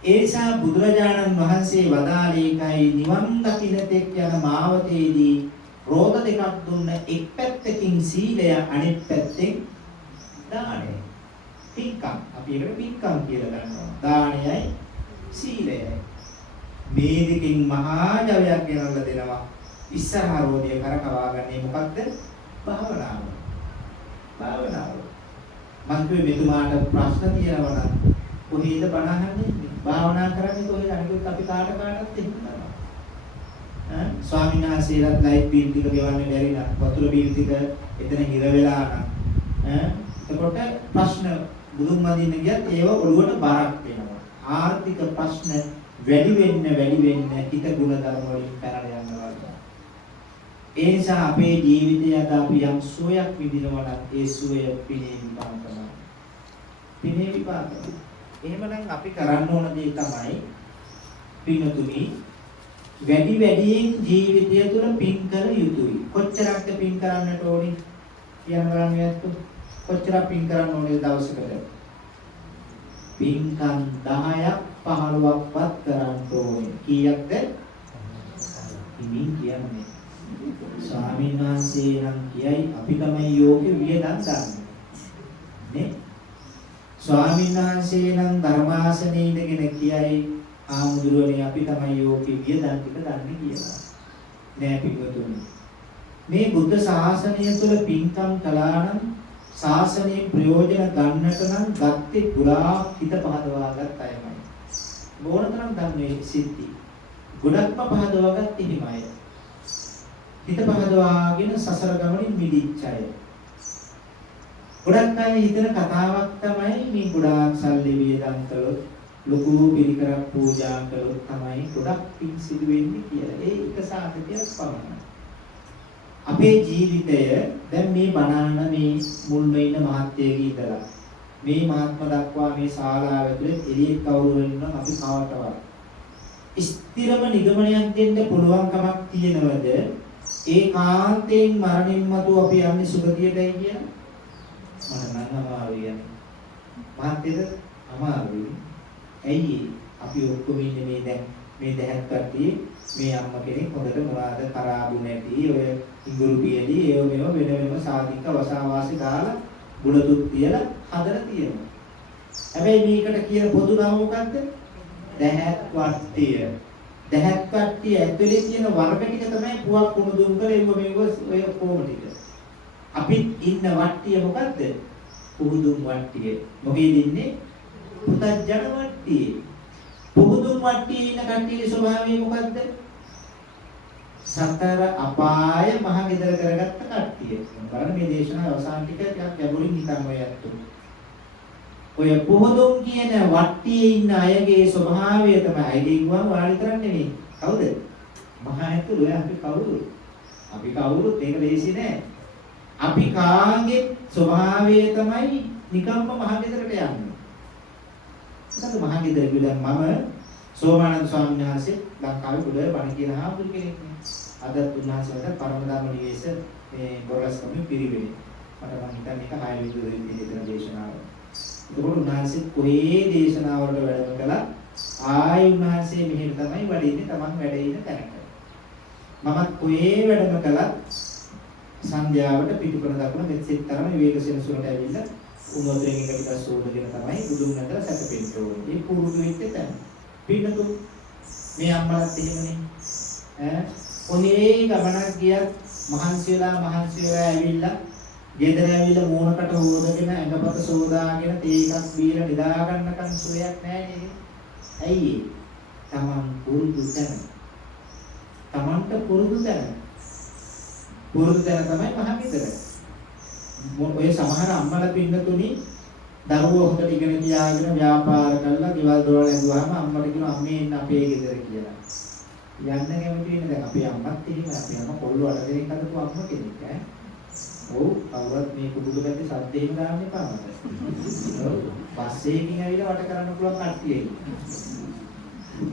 ඒ නිසා බුදුරජාණන් වහන්සේ වදාළේකයි නිවන් දකින්න තෙක් යන මාවතේදී රෝධ දෙකක් දුන්න එක් පැත්තකින් සීලය අනිත් පැත්තෙන් දානය. පින්කම් අපි ඒකට පින්කම් කියලා ගන්නවා. දානයයි සීලයයි. මේ දෙකෙන් මහා ජවයක් ගෙනල්ලා දෙනවා. ඉස්සරහ රෝධිය කරකවාගන්නේ මොකද්ද? භාවනාව. භාවනාව. මං කිව්වේ මෙතුමාට ප්‍රශ්න තියෙනවා නම් කොහේද බණ අහන්නේ? භාවනා කරන්නේ කොහේද? අනිකුත් අපි කාටත් එහෙම කරනවා. ස්වාමීන් වහන්සේලාත් ලයිට් බිල් ටික ගෙවන්න බැරි නම් වතුර බිල් ටික එතන හිර වෙලා නම් එතකොට ප්‍රශ්න බුදුන් වඳින්න ගියත් ඒව ඔළුවට බරක් වෙනවා. ආර්ථික ප්‍රශ්න වැඩි වෙන්න හිත ගුණ ධර්ම වලින් පැනලා යනවා. ඒ නිසා අපේ ජීවිතය අද අපි යම් සුවයක් විඳිනවා නම් ඒ සුවය පිනේ විපාක තමයි. පිනේ විපාක. එහෙමනම් අපි කරන්න ඕන දේ තමයි පින්තුනි වැඩි වැඩියෙන් ජීවිතය තුළ පින් කළ යුතුයි. කොච්චරක්ද පින් කරන්නට ඕනේ? කියන්න බලන්න යැත්තු. කොච්චරක් පින් කරන්න ඕනේ දවසකට? පින්කම් 10ක් 15ක්වත් කරන්න ඕනේ. කීයක්ද? ඉමින් කියන්නේ. ස්වාමීන් වහන්සේ නම් කියයි අපි තමයි යෝග්‍ය වියදම් ගන්න. නේ? ස්වාමීන් වහන්සේ නම් ධර්මාසනේ ඉඳගෙන කියයි ආමුදුරනේ අපි තමයි යෝග්‍ය වියදම් ටික ගන්න කියලා. නෑ පිටුතුනි. මේ බුද්ධ ශාසනය තුළ පින්කම් කළා නම් ශාසනයේ ප්‍රයෝජන ගන්නට නම් ගත්තේ පුරා හිත පහදවාගත් අයමයි. ඕනතරම් ධම්මේ සිද්ධි. ගොඩක්ම පහදවාගත් හිමිමයි. හිත පහදවාගෙන සසර ගමනින් මිදිච්ච අය. ගොඩක් අය හිතන කතාවක් තමයි මේ ගොඩාක් සල්ලි වියදම් කළොත් ලොකු පිළිකරක් පූජා කළොත් තමයි ගොඩක් පින් සිදු වෙන්නේ කියලා. ඒ එක සාධකයක් පමණයි. අපේ ජීවිතය දැන් මේ බණාන මේ මුල්ම ඉන්න මහත්යගේ ඉඳලා මේ මහත්ම දක්වා මේ ශාලාව ඇතුලේ එළියේ කවුරු වෙන්න අපි කවටවත් ස්ථිරම නිගමනයක් දෙන්න පුළුවන් කමක් තියෙනවද? ඒකාන්තයෙන් මරණින් මතු අපි යන්නේ සුගතියටයි කියන මම නම් අමාරුයි යන්නේ. මහත්යද අමාරුයි. ඇයි අපි ඔක්කොම ඉන්නේ මේ දැන් මේ දැහත් කට්ටිය මේ අම්මා කෙනෙක් හොඳට මොනවාද කරාබු නැති ඔය ඉඟුරු පියලි ඒව මේව වෙන වෙනම සාධික වසාවාසි දාලා බුලතුත් තියලා හදලා තියෙනවා. හැබැයි මේකට කියන පොදු නම මොකද්ද? දැහත් වට්ටිය. දැහත් වට්ටිය ඇතුලේ තියෙන වර්ග ටික තමයි පුවක් කුණු දුම් කරේ ඒව මේව ඔය කොහොම ටික. අපි ඉන්න වට්ටිය මොකද්ද? පුහුදුම් වට්ටිය. මොකේද ඉන්නේ? පුතජන වට්ටිය. පුහුදුම් වට්ටියේ ඉන්න කට්ටියගේ ස්වභාවය මොකද්ද? සතර අපාය මහ ගෙදර කරගත්ත කට්ටිය. බලන්න මේ දේශනාවේ අවසාන ටික ටිකක් ගැඹුරින් හිතන්න ඔය අත්තු. ඔය පුහුදුම් කියන වට්ටියේ ඉන්න අයගේ ස්වභාවය තමයි අයගේ ගුවන් වාලි කරන්නේ නෙවෙයි. කවුද? මහා ඇතුළු අපි කවුරු? අපි කවුරුත් ඒක ලේසි නෑ. අපි කාගේ ස්වභාවය තමයි නිකම්ම මහ ගෙදරට යන්නේ. සතු මහ ගෙදර ගිහින් මම සෝමානන්ද ස්වාමීන් වහන්සේ ලංකාවේ බුදු බණ කියන හාමුදුරු කෙනෙක් නේ. අද උන්වහන්සේට පරම ධර්ම නිවේශ මේ බොරලස්කමේ පිරිවෙලේ. මට මම හිතන්නේ ඒක 6 වෙනි දින දේශනාව. ඒක උන්වහන්සේ කොහේ දේශනාවලට වැඩම කළා ආයි උන්වහන්සේ මෙහෙම තමයි වැඩින්නේ Taman වැඩ ඉන්න තැනට. මමත් කොහේ වැඩම කළා සංධ්‍යාවට පිටුපන දක්වන මෙත්සිට තරම වේගසෙනසුරට ඇවිල්ලා උන්වහන්සේගෙන් එක ටිකක් සෝදගෙන තමයි බුදුන් අතර සැකපෙන්න ඕනේ. මේ පුරුදු වෙච්ච තැන. පින්නතු මේ අම්මලත් එහෙමනේ. කොහේ ගමනක් ගියත් මහන්සි වෙලා ඇවිල්ලා ගෙදර ඇවිල්ලා මූණකට හොදගෙන ඇඟපත සෝදාගෙන තේ එකක් බීලා නිදා ගන්නකන් සුවයක් නැහැ නේද? ඇයි ඒ? Taman පුරුදු තැන. Tamanට පුරුදු තැන. පුරුදු තැන තමයි මහා ගෙදර. ඔය සමහර අම්මලා පින්නතුනි දරුවෝ හොඳට ඉගෙන ගියාගෙන ව්‍යාපාර කරලා ගෙවල් දොරවල් ඇදුවාම අම්මට කියනවා අම්මේ එන්න අපේ ගෙදර කියලා. යන්න කැමති වෙන දැන් අපේ අම්මත් එහෙම අපේ අම්මා කොල්ල වල දෙනෙක් අදපු අම්ම කෙනෙක් ඈ. ඔව් කවුරුත් මේ කුඩු පැත්තේ සද්දේම දාන්න එපා මට. ඔව් බස් එකකින් ඇවිල්ලා වට කරන්න පුළුවන් කට්ටිය ඉන්නේ.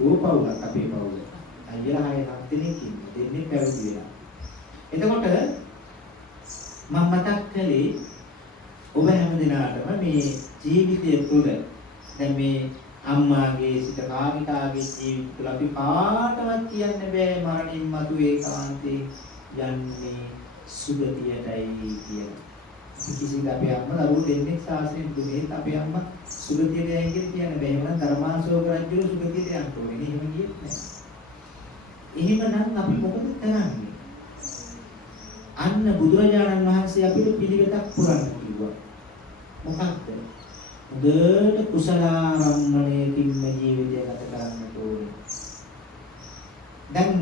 ඕ පවුලක් අපේ පවුල. අයියලා හය හත් දෙනෙක් ඉන්නේ. දෙන්නේ පැවිදි වෙලා. එතකොට මම මතක් කළේ ඔබ හැම දිනාටම මේ ජීවිතය තුළ දැන් මේ අම්මාගේ සිට කාමිකාගේ ජීවිත තුළ අපි කාටවත් කියන්න බෑ මරණින් මතු ඒකාන්තේ යන්නේ සුගතියටයි කියලා. කිසිද අපේ අම්මා දරුවෝ දෙන්නේ සාසනෙන් දුන්නේ අපේ අම්මා සුගතියට යයි කියලා කියන්න බෑ. එහෙනම් ධර්මාශෝක රජුගේ සුගතියට යන්න ඕනේ. එහෙම ගියෙත් නෑ. එහෙමනම් අපි මොකද කරන්නේ? අන්න බුදුරජාණන් වහන්සේ අපිට පිළිවෙතක් පුරන්න කිව්වා. මොකක්ද? හොඳට කුසලාරම්මණයකින්ම ජීවිතය ගත කරන්න ඕනේ. දැන්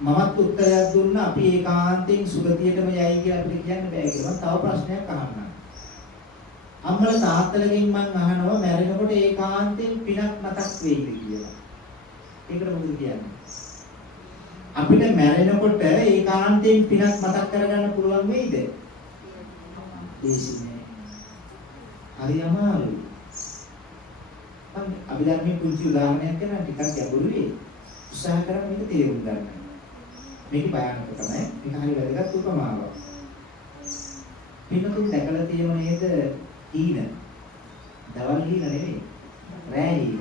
මමත් උත්තරයක් දුන්නා අපි ඒකාන්තයෙන් සුගතියටම යයි කියලා අපිට කියන්න බෑ කියලා. තව ප්‍රශ්නයක් අහන්නම්. අම්මලා තාත්තලගෙන් මම අහනවා මැරෙනකොට ඒකාන්තයෙන් පිනක් මතක් වෙයිද කියලා. ඒකට මොකද කියන්නේ? අපිට මැරෙනකොට ඒකාන්තයෙන් පිනක් මතක් කරගන්න පුළුවන් වෙයිද? දේශිනේ. හරි අමාරුයි. අපි දැන් මේ පුංචි උදාහරණයක් ගන්න ටිකක් ගැඹුරුයි. උත්සාහ කරලා මේක තේරුම් ගන්න. මේක භයානක තමයි. මේක හරි වැදගත් උපමාවක්. පින්නතුන් දැකලා තියෙන නේද හීන? දවල් හීන නෙමෙයි. රෑ හීන.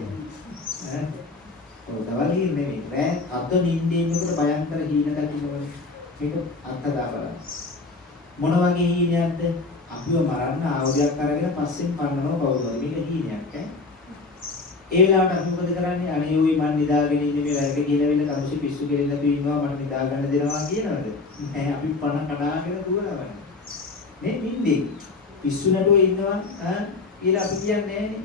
ඔව් දවල් හීන නෙමෙයි. රෑ අද නිින්දේ ඉන්නකොට භයංකර හීන දකින්නවනේ. මේක අත්දැක බලන්න. මොන වගේ හීනයක්ද? අපිව මරන්න ආයුධයක් අරගෙන පස්සෙන් පන්නනවා කවුරුද? මේක හීනයක් ඈ. ඒ වෙලාවට අපි මොකද කරන්නේ? අනේ ওই මන් නිදාගෙන ඉන්නේ මේ වැරක කියලා වෙන කවුරුසි පිස්සු කෙරෙලා තු ඉන්නවා මට නිදා ගන්න දෙනවා කියනවද? නැහැ අපි පණ කඩාගෙන දුවනවනේ. මේ නිින්දේ පිස්සු නඩුවේ ඉන්නවා කියලා අපි කියන්නේ නැහනේ.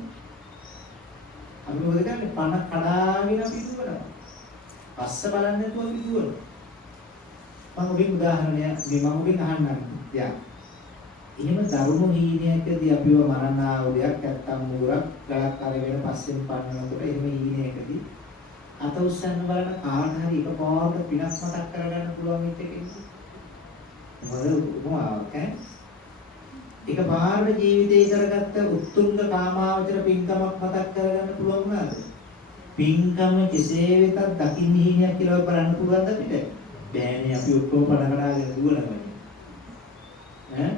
අපි මොකද කරන්නේ? පණ කඩාගෙන අපි දුවනවා. පස්ස බලන්නේ නැතුව අපි දුවනවා. මම ඔබේ උදාහරණයක් මම ඔබෙන් අහන්නම්. යා එහෙම දරුණු හීනයකදී අපිව මරණ ආයුධයක් නැත්තම් මූරක් ගලක් අරගෙන පස්සෙන් පන්නනකොට එහෙම හීනයකදී අත උස්සන්න බලන කාට හරි එකපාරට පිනක් මතක් කරගන්න පුළුවන් එකකින් මොකද උපමාවක් ඈ එකපාරට ජීවිතේ කරගත්ත උත්තුංග කාමාවචර පින්කමක් මතක් කරගන්න පුළුවන් වුණාද? පින්කම කෙසේ වෙතත් දකින්න හීනයක් කියලා බලන්න පුළුවන්ද අපිට? බෑනේ අපි ඔක්කොම පඩකඩාගෙන දුවනවනේ. ඈ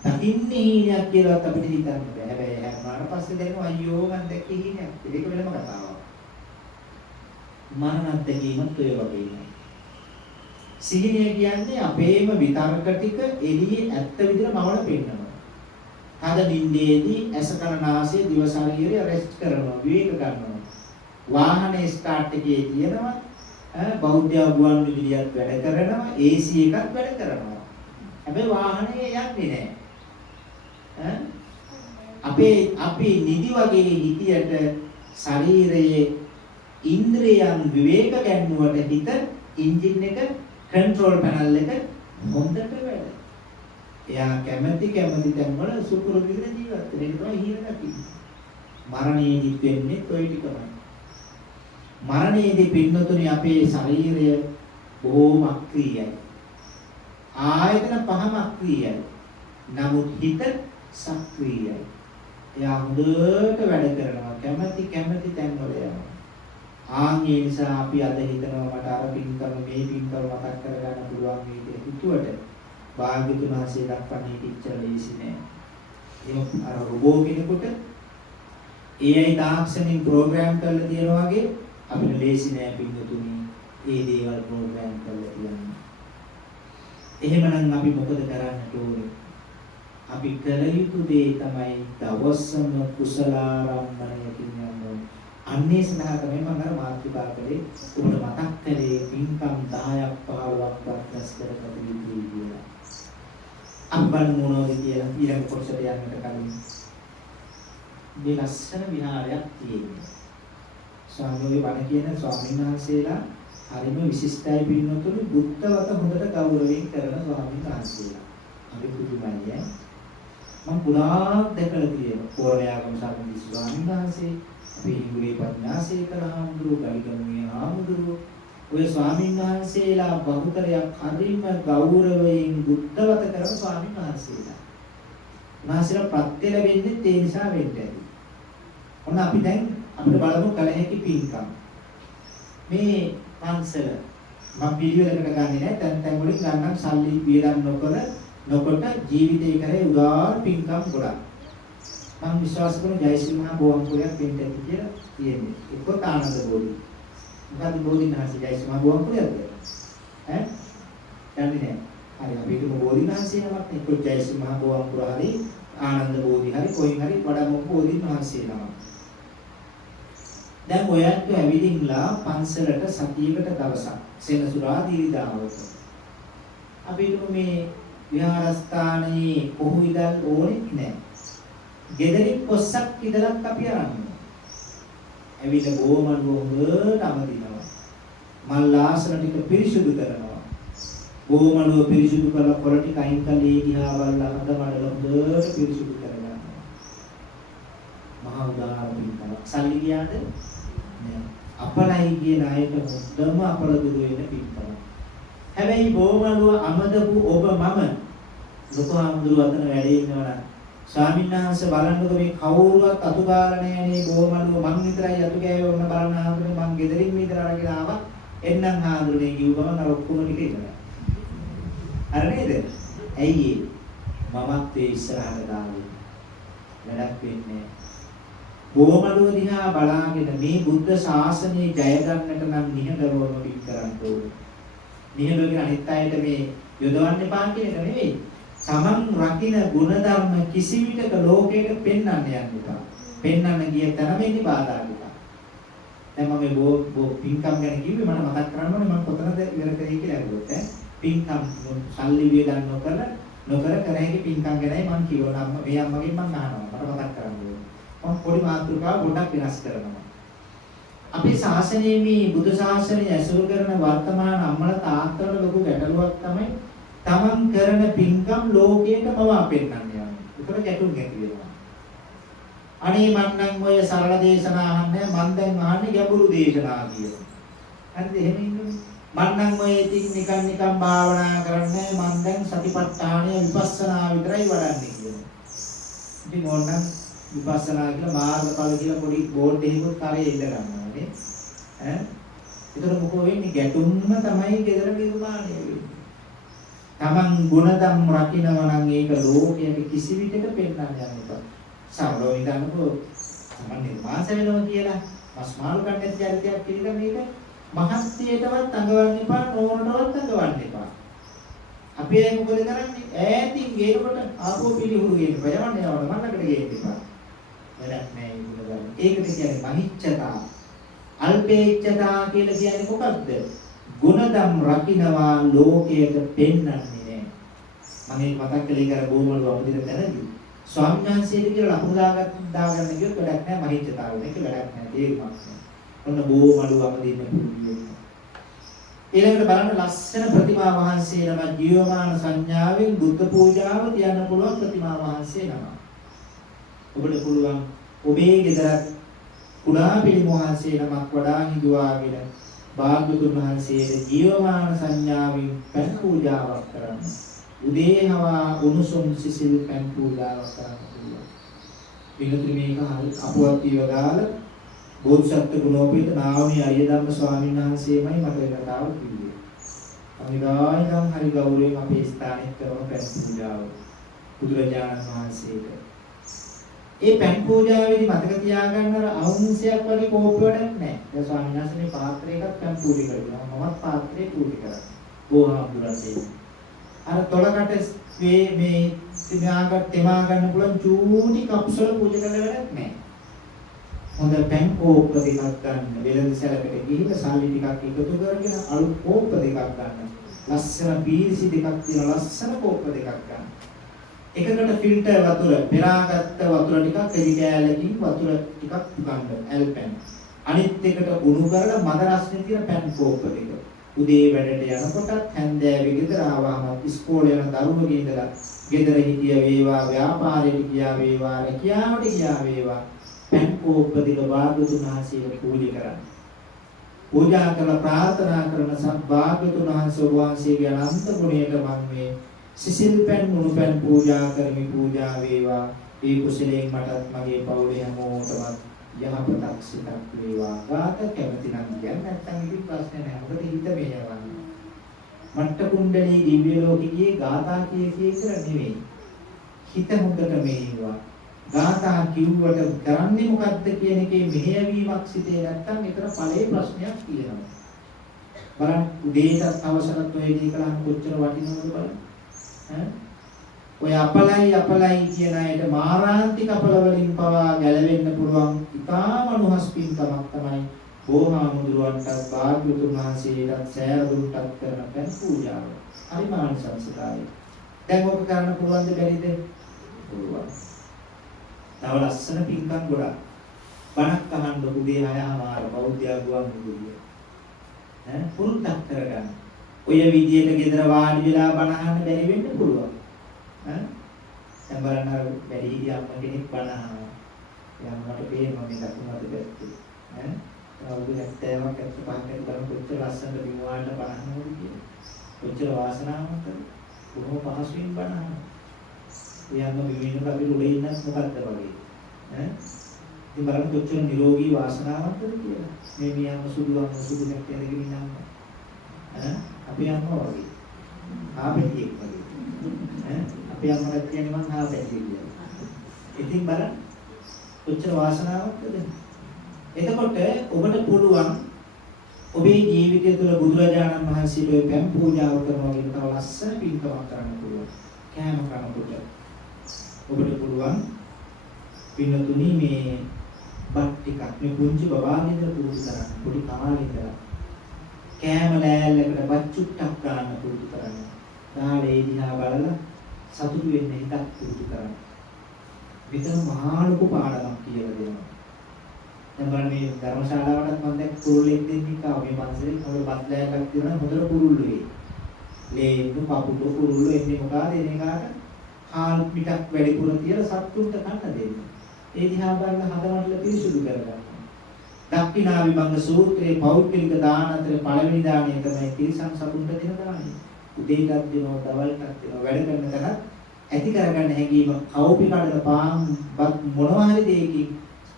දකින්නේ හීනයක් කියලාත් අපිට හිතන්න බෑ. හැබැයි හැරුණාට පස්සේ දැනෙනවා අයියෝ මම දැක්කේ හීනයක්. ඒක වෙනම කතාවක්. මරණ අත්දැකීමත් ඔය වගේ නෑ. සිහිනය කියන්නේ අපේම විතර්ක ටික එළියේ ඇත්ත විදිහට මවල පෙන්නනවා. තද නිින්දේදී ඇස කන නාසය දිව ශරීරය රෙස්ට් කරනවා, විවේක ගන්නවා. වාහනේ ස්ටාර්ට් එකේ තියෙනවා. බෞද්ධ ගුවන් විදුලියත් වැඩ කරනවා, AC එකත් වැඩ කරනවා. හැබැයි වාහනේ යන්නේ නෑ. අපි නිදි වගේ හිතියට ශරීරයේ ඉන්ද්‍රියයන් විවේක ගන්නවට හිත එන්ජින් එක කන්ට්‍රෝල් පැනල් එක හොඳට වැඩ. එයා කැමැති තැන් වල සුපුරුදු විදිහට ජීවත් වෙන එක තමයි හීන දකින්නේ. මරණයේදී වෙන්නේ toy ටිකමයි. මරණයේදී පින්නතුනි අපේ ශරීරය බොහෝම අක්‍රීයයි. ආයතන පහම අක්‍රීයයි. නමුත් හිත සක්‍රීයයි. එයා හොඳට වැඩ කරනවා. කැමැති තැන් වල යනවා. ආන්ගේ නිසා අපි අද හිතනවා මට අර පින්කම මේ පින්කම මතක් කරගන්න පුළුවන් මේ කියලා හිතුවට භාග්‍යතුන් වහන්සේ දක්වන්නේ කිච්චර ලේසි නෑ. ඒක අර රොබෝ කෙනෙකුට AI තාක්ෂණින් ප්‍රෝග්‍රෑම් කරලා තියනවා වගේ අපිට ලේසි නෑ පින්තුනි ඒ දේවල් ප්‍රෝග්‍රෑම් කරලා තියන්න. එහෙමනම් අපි මොකද කරන්න ඕනේ? අපි කළ යුතු දේ තමයි දවසම කුසලාරම්මණයකින් යන්න. අන්නේ සඳහා තමයි මම අර මාතෘකා කළේ ඔබට මතක් කළේ පින්කම් 10ක් 15ක් වත් රැස් කරගත යුතුයි කියලා. අම්බන් මොනවද කියලා ඊළඟ කොටසට යන්නට කලින් මේ ලස්සන විහාරයක් තියෙනවා. ස්වාමීන් වහන්සේ කියන ස්වාමීන් වහන්සේලා හරිම විශිෂ්ටයි පින්නතුළු බුද්ධවත හොඳට ගෞරවයෙන් කරන ස්වාමීන් වහන්සේලා. අපි පුදුමයි ඈ. මම පුරාක් දැකලා තියෙනවා. කෝරණයාගම සම්පූර්ණ ස්වාමීන් වහන්සේ, අපි හිඟුරේ පඤ්ඤාසේකර හාමුදුරුවෝ, ගලිගමුවේ හාමුදුරුවෝ, ඔය ස්වාමීන් වහන්සේලා බහුතරයක් හරිම ගෞරවයෙන් බුද්ධවත කරන ස්වාමීන් වහන්සේලා. උන්වහන්සේලා ප්‍රත්‍ය ලැබෙන්නේ ඒ නිසා වෙන්නේ. ඔන්න අපි දැන් අපිට බලමු කල හැකි පින්කම්. මේ පන්සල මම පිළිවෙලකට ගන්නේ නැහැ. තැන් වලින් ගන්නම් සල්ලි වියදම් නොකොට ජීවිතේ කරේ උදාාර පින්කම් ගොඩක්. මම විශ්වාස කරන ජයශ්‍රී මහා බෝවන්කුලයක් වෙන්න ඇති කියලා තියෙන්නේ. ඒක ආනන්ද බෝධි. මොකද බෝධිනාංශ ජයශ්‍රී මහා බෝවන්කුලයක්ද? ඈ? දන්නේ නැහැ. හරි අපි හිතමු බෝධිනාංශය නමක් එක්ක ජයශ්‍රී මහා බෝවන්කුල හරි ආනන්ද බෝධි හරි කොයින් හරි වඩා මොකද බෝධිනාංශය නමක්. දැන් ඔයත් ඇවිදින්ලා පන්සලට සතියකට දවසක් සෙනසුරාදා ඉරිදාවක අපි හිතමු මේ විහාරස්ථානයේ කොහොම ඉඳන් ඕනෙත් නැහැ. ගෙදරින් පොස්සක් ඉදලක් අපි අරන්නේ. ඇවිල්ලා බොමණුව හොඳට අමදිනවා. මල් ආසන ටික පිරිසුදු කරනවා. බොමණුව පිරිසුදු කරලා කොළ ටික අයින් කරලා ඒ දිහා බලලා හද මඩල හොඳට පිරිසුදු කරගන්නවා. මහා උදාාර පින්කම. සල්ලි ගියාද? නෑ. අපලයි කියන අයට මුද්දම අපල දුරු වෙන පින්කම. හැබැයි බොමණුව අමදපු ඔබ මම ලොකුහාමුදුරුව අතන වැඩේ ඉන්නවා ස්වාමීන් වහන්සේ බලන්නකො මේ කවුරුවත් අතු ගාලා නෑනේ බොමණුව මං විතරයි අතු ගෑවේ ඔන්න බලන්න ආන්දරේ මං ගෙදරින් මේදලා අරගෙන ආවා එන්නම් ආන්දරේ කිව්ව ගමන් අර ඔක්කොම ටික ඉවරයි. අර නේද? ඇයි මමත් ඒ ඉස්සරහට දාන්නේ. වැඩක් වෙන්නේ නෑ. බොමණුව දිහා බලාගෙන මේ බුද්ධ ශාසනය ජය ගන්නට නම් නිහඬවම පිට කරන්න ඕනේ. නිහඬව අනිත් අයට මේ යොදවන්න එපා කියන එක නෙවෙයි. තමන් රකින්න ගුණධර්ම කිසිවිටක ලෝකයට පෙන්වන්න යන්න එපා. පෙන්වන්න ගිය තැනම ඉති බාධා වෙනවා. දැන් මම මේ පින්කම් ගැන කිව්වේ මම මතක් කරන්න ඕනේ මම කොතනද ඉවර කරේ කියලා අහුවොත් පින්කම් සල්ලි වියදම් නොකර කරහැකි පින්කම් ගැනයි මම කියවනවා. මේ අම්මගෙන් මම අහනවා. මට මතක් කරන්න ඕනේ. මම පොඩි මාතෘකාවක් පොඩ්ඩක් වෙනස් කරනවා. අපේ ශාසනයේ මේ බුදු ශාසනය ඇසුරු කරන වර්තමාන අම්මලා තාත්තලා ලොකු ගැටලුවක් තමයි තමන් කරන පින්කම් ලෝකයට මවා පෙන්නන්න යන්නේ. ඒකට ගැටුම් ඇති වෙනවා. අනේ මං නම් ඔය සරල දේශනා අහන්නේ මං දැන් අහන්නේ ගැඹුරු දේශනා කියලා. හරිද එහෙම ඉන්නේ. මං නම් ඔය ඉතින් නිකන් භාවනා කරන්නේ මං දැන් සතිපට්ඨානය විපස්සනා විතරයි වඩන්නේ කියලා. ඉතින් ඕනනම් විපස්සනා කියලා මාර්ගඵල කියලා පොඩි බෝඩ් එකකුත් කරේ ඉල්ල ගන්නවා නේ. ඈ ඒතර මොකෝ වෙන්නේ ගැටුම්ම තමයි ගෙදර නිර්මාණය වෙන්නේ. තමන් ගුණධම් රකින්නවා නම් ඒක ලෝකයේ කිසි විටක පෙන්වන්න යන්න එපා. සමරෝ ඉඳන්කෝ තමන් නිර්මාස වෙනවා කියලා මස්මාළු කන්නේ චරිතයක් කියලා මේක මහත්යටවත් අඟවන්න එපා නෝනටවත් අඟවන්න එපා. අපි ඒක මොකද කරන්නේ? ඈතින් ගේනකොට ආපෝ පිළිහුරු ගේන්න බයවන්නේ යවන මන්නකට ගේන්න එපා. වැඩක් නෑ ඒක ගන්න. ඒකට කියන්නේ මහිච්ඡතා. අල්පේච්ඡතා කියලා කියන්නේ මොකක්ද? ගුණධම් රකින්නවා ලෝකයට පෙන්වන්නේ නෑ. මම මේ මතක් කළේ කර බොමල වපදින තැනදී ස්වාමීන් වහන්සේට කියලා ලකුණු දාගන්න කියොත් වැඩක් නෑ මහිච්ඡතාව. ඒක වැඩක් නෑ තේරුමක් නෑ. ඔන්න බොමල වපදින්න පුළුවන්. ඊළඟට බලන්න ලස්සන ප්‍රතිමා වහන්සේ නම ජීවමාන සංඥාවෙන් බුද්ධ පූජාව තියන්න පුළුවන් ප්‍රතිමා වහන්සේ නම. ඔබට පුළුවන් ඔබේ ගෙදර කුඩා පිළිම වහන්සේ නමක් වඩා හිඳුවාගෙන භාග්‍යවතුන් වහන්සේට ජීවමාන සංඥාවෙන් පෙන් පූජාවක් කරන්න. උදේනවා උණුසුම් සිසිල් පෙන් පූජාවක් කරන්න පුළුවන්. පිළිතුරු මේක අපවත් විවදාල බෝධිසත්ව ගුණෝපේත නාමී අරියධම්ම ස්වාමීන් වහන්සේමයි මට ඒ කතාව කිව්වේ. අනිවාර්යයෙන්ම හරි ගෞරවයෙන් අපේ ස්ථානෙත් කරන පෙන් පූජාව බුදුරජාණන් වහන්සේට. ඒ පෙන් පූජාවේදී මතක තියාගන්න අර අවුන්සයක් වගේ කෝප්ප වැඩක් නැහැ. දැන් ස්වාමීන් වහන්සේ මේ පාත්‍රයකට පෙන් පූජා කරනවා. මමත් පාත්‍රේ පූජා කරා. බෝහාමුදුරන්සේ. අර තොලකට මේ තිමාකට තෙමා ගන්න පුළුවන් චූටි කප්සල පූජා කරලා වැඩක් නැහැ. හොඳ පෙන් කෝප්ප දෙකක් ගන්න. වෙළඳ සැලකට ගිහිල්ලා සල්ලි ටිකක් එකතු කරගෙන අලු කෝප්ප දෙකක් ගන්න. ලස්සන පීරිසි දෙකක් තියෙන ලස්සන කෝප්ප දෙකක් ගන්න. එකකට ෆිල්ටර් වතුර පෙරාගත්ත වතුර ටිකක් එලි කෑල්ලකින් වතුර ටිකක් ගන්න ඇල්පැන්. අනිත් එකට උණු කරලා මද රස්නේ තියෙන පැන් කෝප්ප දෙක. උදේ වැඩට යනකොටත් හැන්දෑවේ ගෙදර ආවම ඉස්කෝලේ යන දරුවෝ ඉඳලා ගෙදර හිටිය වේවා ව්‍යාපාරයට ගියා වේවා රැකියාවට ගියා වේවා පැන් කෝප්ප දෙක භාග්‍යතුන් වහන්සේට පූජා කරන්න. පූජා කරලා ප්‍රාර්ථනා කරන සත්භාග්‍යතුන් වහන්සේගේ අනන්ත ගුණයට මම මේ සිසිල් පැන් මුණු පැන් පූජා කරමි පූජා වේවා. ඒ කුසලයෙන් මටත් මගේ පවුලේ හැමෝටම යහපතක් සිතක් වේවා. ගාත කැමති නම් කියන්න නැත්නම් ඉතින් ප්‍රශ්න නැහැ. මොකද හිත මේ යවන්නේ. මට්ට කුණ්ඩලී දිව්‍ය ලෝකයේ ගාථා කිය කියලා නෙවෙයි. හිත හොඳට මේවා. ගාථා කිව්වට කරන්නේ මොකද්ද කියන එකේ මෙහෙයවීමක් සිටේ නැත්නම් ඒතර ඵලයේ ප්‍රශ්නයක් තියෙනවා. බලන්න උදේටත් අවසරත් ඔය දී කලහම කොච්චර වටිනවද බලන්න. ඔය අපලයි කියන අයට මාරාන්තික අපල වලින් පවා ගැලවෙන්න පුළුවන් ඉතාම අනුහස් පින්කමක් තමයි බෝහාමුදුරුවන්ට භාග්‍යවතුන් වහන්සේට සෑරුම්ටත් කරන පැන් පූජාව. හරි මානසංසකාරයි. දැන් ඔක කරන්න පුළුවන්ද බැරිද? පුළුවන්. තව ලස්සන පින්කම් ගොඩක්. බණක් අහන්න උදේ 6:00 බෞද්ධ ආගුවන් මුදුලිය. පුරුද්දක් කරගන්න. ඔය විදියට ගෙදර වාඩි වෙලා බණ අහන්න බැරි වෙන්න පුළුවන්. දැන් බලන්න අර වැඩි හිටිය අම්ම කෙනෙක් බණ අහනවා. ඒ අම්මට පේනවා මේ දකුණට පැත්තේ. අවුරුදු 70ක් 75ක් කරන කොච්චර ලස්සනට බිමුවාට බණ අහනවද කියලා. කොච්චර වාසනාවක්ද? කොහොම පහසුවෙන් බණ අහනවා. ඒ අම්ම බිමිනක අපි උඩේ ඉන්නත් මොකද්ද වගේ. ඉතින් බලන්න කොච්චර නිරෝගී වාසනාවක්ද කියලා. මේ මියම්ම සුදු නැක්කේ දෙකින් ඉන්නවා. අපේ අම්මා වගේ. ආපෙතියෙක් වගේ. අපේ අම්මට කියන්නේ මං ආපෙතියෙක් කියලා. ඉතින් බලන්න කොච්චර වාසනාවක්ද? එතකොට ඔබට පුළුවන් ඔබේ ජීවිතය තුළ බුදුරජාණන් වහන්සේට ඔය පැන් පූජාව කරනවා කියන තව ලස්සන පින්කමක් කරන්න පුළුවන්. කෑම කනකොට ඔබට පුළුවන් පින්නතුනි මේ බත් ටිකක් මේ පුංචි බබාගෙන් පුරුදු කරන්න. පොඩි කාලේ ඉඳලා කෑම ලෑල්ලකට බත් චුට්ටක් ගන්න පුරුදු කරන්න. තාලේ දිහා බලලා සතුටු වෙන්න හිතක් පුරුදු කරන්න. විතර මහා ලොකු පාඩමක් කියලා දෙනවා. දැන් බලන්න මේ ධර්මශාලාවටත් මම දැන් කුරුල්ලෙක් දෙන්නෙක් ආවා. මේ පන්සලේ කොහොමද බත් ලෑල්ලක් දෙනවා හොඳට කුරුල්ලු වේ. ලේන්නු පපුඩු කුරුල්ලු එන්නේ මොකද එන්නේ කාට? හාල් පිටක් වැඩිපුර තියලා සත්තුන්ට කන්න දෙන්න. ඒ දිහා බලලා හදවතට පිරිසුදු කරගන්න. දක්ඛිනා විභංග සූත්‍රයේ පෞද්ගලික දාන අතර පළවෙනි දාණය තමයි තිරිසන් සතුන්ට දෙන දාණය. උදේටත් දෙනවා, දවල්ටත් දෙනවා. වැඩ කරන තැනත් ඇති කරගන්න හැඟීම කවුපි කඩන පාන් මොනවා හරි දෙයකින්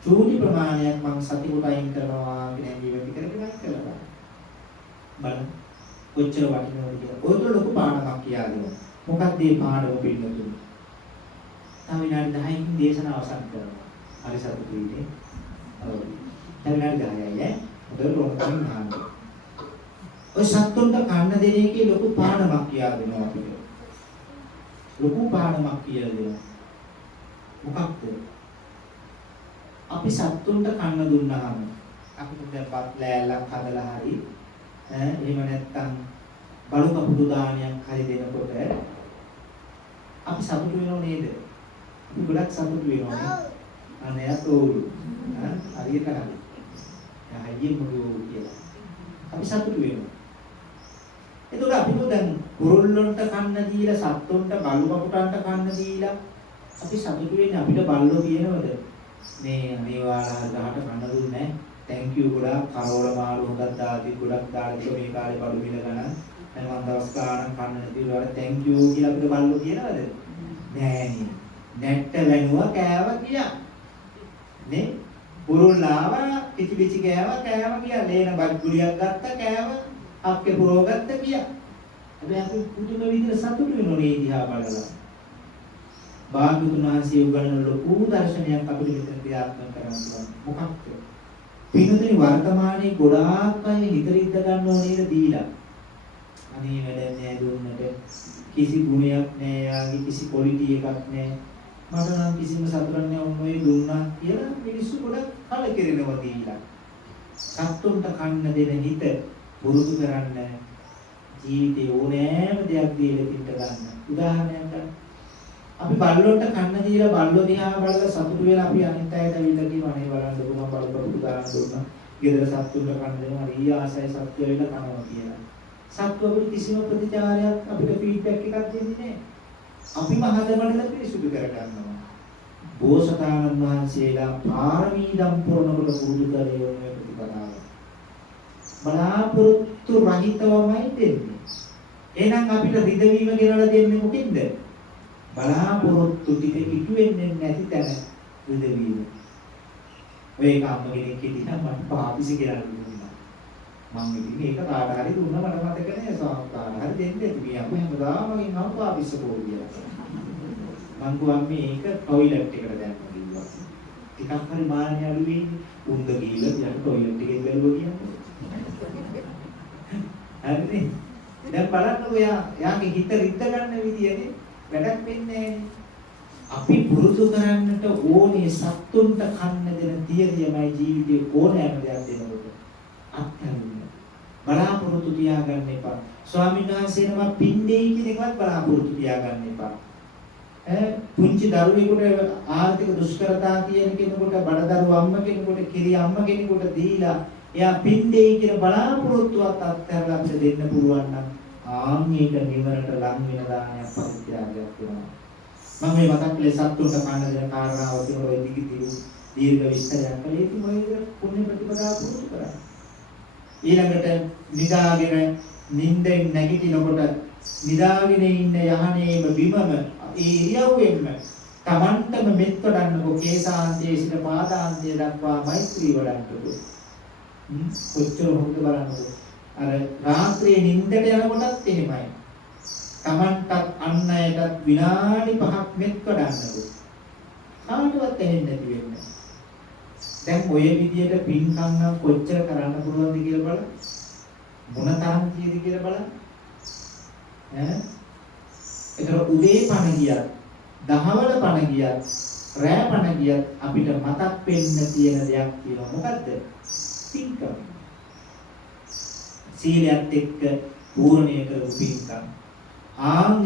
චූටි ප්‍රමාණයක් මම සතියට අයින් කරනවා කියන හැඟීම ඇති කරගෙන කරලා බලන්න. කොච්චර වටිනවද කියලා. ඔයතර ලොකු පාඩමක් කියලා දෙනවා. මොකක්ද මේ පාඩම පිළිතුරු? තව විනාඩි 10කින් දේශනාව අවසන් කරනවා. හරි සතුටුයි නේ. ඔව්. තව විනාඩි 10යි ඈ. හොඳට ලොකුම නාන්න. ඔය සත්තුන්ට කන්න දෙන එකේ ලොකු පාඩමක් කියලා දෙනවා අපිට. ලොකු පාඩමක් කියලා දෙනවා. මොකක්ද? අපි සත්තුන්ට කන්න දුන්නාම අපිට දැන් පත් ලෑල්ලක් හදලා හරි එහෙම නැත්නම් බලු කපුටු දානයක් හරි දෙනකොට අපි සතුටු වෙනව නේද? අපි ගොඩක් සතුටු වෙනවා. අනේ අතෝරු. හරියට හරි. හයියෙන් මොකෝ කියලා. අපි සතුටු වෙනවා. එතකොට අපිට දැන් කුරුල්ලොන්ට කන්න දීලා සත්තුන්ට බලු කපුටන්ට කන්න දීලා අපි සතුටු වෙන්නේ අපිට බල්ලෝ කියනවද? මේ අනිවාර්ය ගහට කන්න දුන්නේ නැහැ. thank you ගොඩක් කරෝල මාළු හොදක් දාති ගොඩක් දාලා මේ කාලේ බඩු මිල ගණන් දැන් මම දවස් ගාණක් කන්න නැති වල thank you කියලා අපිට බල්ලෝ කියනවද? නෑ නේ. නැට්ට වැනුවා කෑවා කියා. නේ? පුරුල්ලාව පිටිපිටි කෑවා කියා. ලේන බත් ගුලියක් ගත්තා කෑවා. අක්කේ පුරව ගත්තා කියා. හැබැයි අපි පුදුම විදිහට සතුටු වෙනවා මේ දිහා බලලා. භාග්‍යවතුන් වහන්සේ උගන්වන ලොකු දර්ශනයක් අපිට මෙතන ක්‍රියාත්මක කරන්න පුළුවන්. මොකක්ද? පින්තුනි වර්තමානයේ ගොඩාක් අය හිතරිද්ද ගන්නව නේද දීලා. අනේ වැඩ නෑ දුන්නට කිසි ගුණයක් නෑ යාගේ කිසි ක්වොලිටි එකක් නෑ. මට නම් කිසිම සතුටක් නෑ ඔන්නෝයි දුන්නා කියලා මිනිස්සු ගොඩක් කලකිරෙනවා දීලා. සත්තුන්ට කන්න දෙන හිත පුරුදු කරන්න ජීවිතේ ඕනෑම දෙයක් දීලා පිට ගන්න. උදාහරණයක් ගන්න. අපි බල්ලොන්ට කන්න දීලා බල්ලෝ දිහා බලලා සතුටු වෙලා අපි අනිත් අයට ඇවිල්ලා කියනවා අනේ බලන්නකො මම බලපෑපුතු දාන්න දුන්නා. ගෙදර සත්තුන්ට කන්න දෙනවා හරි ආසයි සත්තු වෙලා කනවා කියලා. සත්තු අපිට කිසිම ප්‍රතිචාරයක් අපිට ෆීඩ්බැක් එකක් දෙන්නේ නැහැ. අපිම හදවතට පිරිසුදු කරගන්නවා. බෝසතාණන් වහන්සේලා පාරමී දම් පුරනකොට පුරුදු කරේ මේ ප්‍රතිපදාව. බලාපොරොත්තු රහිතවමයි දෙන්නේ. එහෙනම් අපිට රිදවීම ගෙනලා දෙන්නේ මොකෙන්ද? බලාපොරොත්තු ටික ඉටු වෙන්නේ නැති තැන රිදවීම. ඔය කම්ම කෙනෙක් හිටියා මට පාපිසි කියලා දුන්නා. මම ඉතින් ඒක කාට හරි දුන්නා මට මතක නෑ කාට හරි දෙන්නේ අපි හැමදාම මගෙන් අහපු පාපිස්ස බෝල් කියලා. මං ගුවන් මේක টয়ලට් එකට දැම්ම කිව්වා. ටිකක් හරි මාන්නේ අඩු වෙන්නේ. උන්ද ගිහලා ඊට টয়ලට් එකේ බැලුවා කියන්නේ. හරිනේ. දැන් බලන්නකො යාගේ හිත රිද්ද ගන්න විදියනේ වැඩක් වෙන්නේ අපි පුරුදු කරන්නට ඕනේ සත්තුන්ට කන්න දෙන තියරියමයි ජීවිතේ ඕනෑම දෙයක් දෙනකොට අත්හැරෙන්න. බලාපොරොත්තු තියාගන්න එපා. ස්වාමීන් වහන්සේ නම පින්දෙයි කියන එකවත් බලාපොරොත්තු තියාගන්න එපා. පුංචි දරුවෙකුට ආර්ථික දුෂ්කරතා තියෙන කෙනෙකුට බඩදරු අම්ම කෙනෙකුට කිරි අම්ම කෙනෙකුට දීලා එයා පින්දෙයි කියන බලාපොරොත්තුවත් අත්හැරලා අපිට දෙන්න පුළුවන් නම් ආන්‍යක නිවනට ලං වෙන දානයක් පරිත්‍යාගයක් වෙනවා. මම මේ මතක් කළේ සත්තුන්ට කන්න දෙන කාරණාව කියන ඔය දීර්ඝ විස්තරයක් කළේ ඉතින් ඔය පුණ්‍ය ප්‍රතිපදාව පුරුදු කරා. ඊළඟට නිදාගෙන නිින්දෙන් නැගිටිනකොට නිදාගෙන ඉන්න යහනේම බිමම ඒ ඉරියව්වෙන්ම Tamanටම මෙත් වඩන්නකො කේසාන්තයේ සිට පාදාන්තය දක්වා මෛත්‍රී වඩන්නකො. කොච්චර හොඳ බලන්නකො. අර රාත්‍රියේ නිින්දට යනකොටත් එහෙමයි. Tamanටත් අන් අයටත් විනාඩි 5ක් මෙත් වඩන්නකො. කාටවත් ඇහෙන්නේ නැති වෙන්නේ. දැන් ඔය විදියට පින්කම් නම් කොච්චර කරන්න පුළුවන්ද කියලා බලන්න. මොන තරම් කීයද කියලා බලන්න. ඒතර උදේ පණ ගියත්, දහවල පණ ගියත්, රෑ පණ ගියත් අපිට මතක් වෙන්න තියෙන දෙයක් තියෙනවා. මොකද්ද? පින්කම්. සීලයත් එක්ක පූර්ණය කරපු පින්කම්.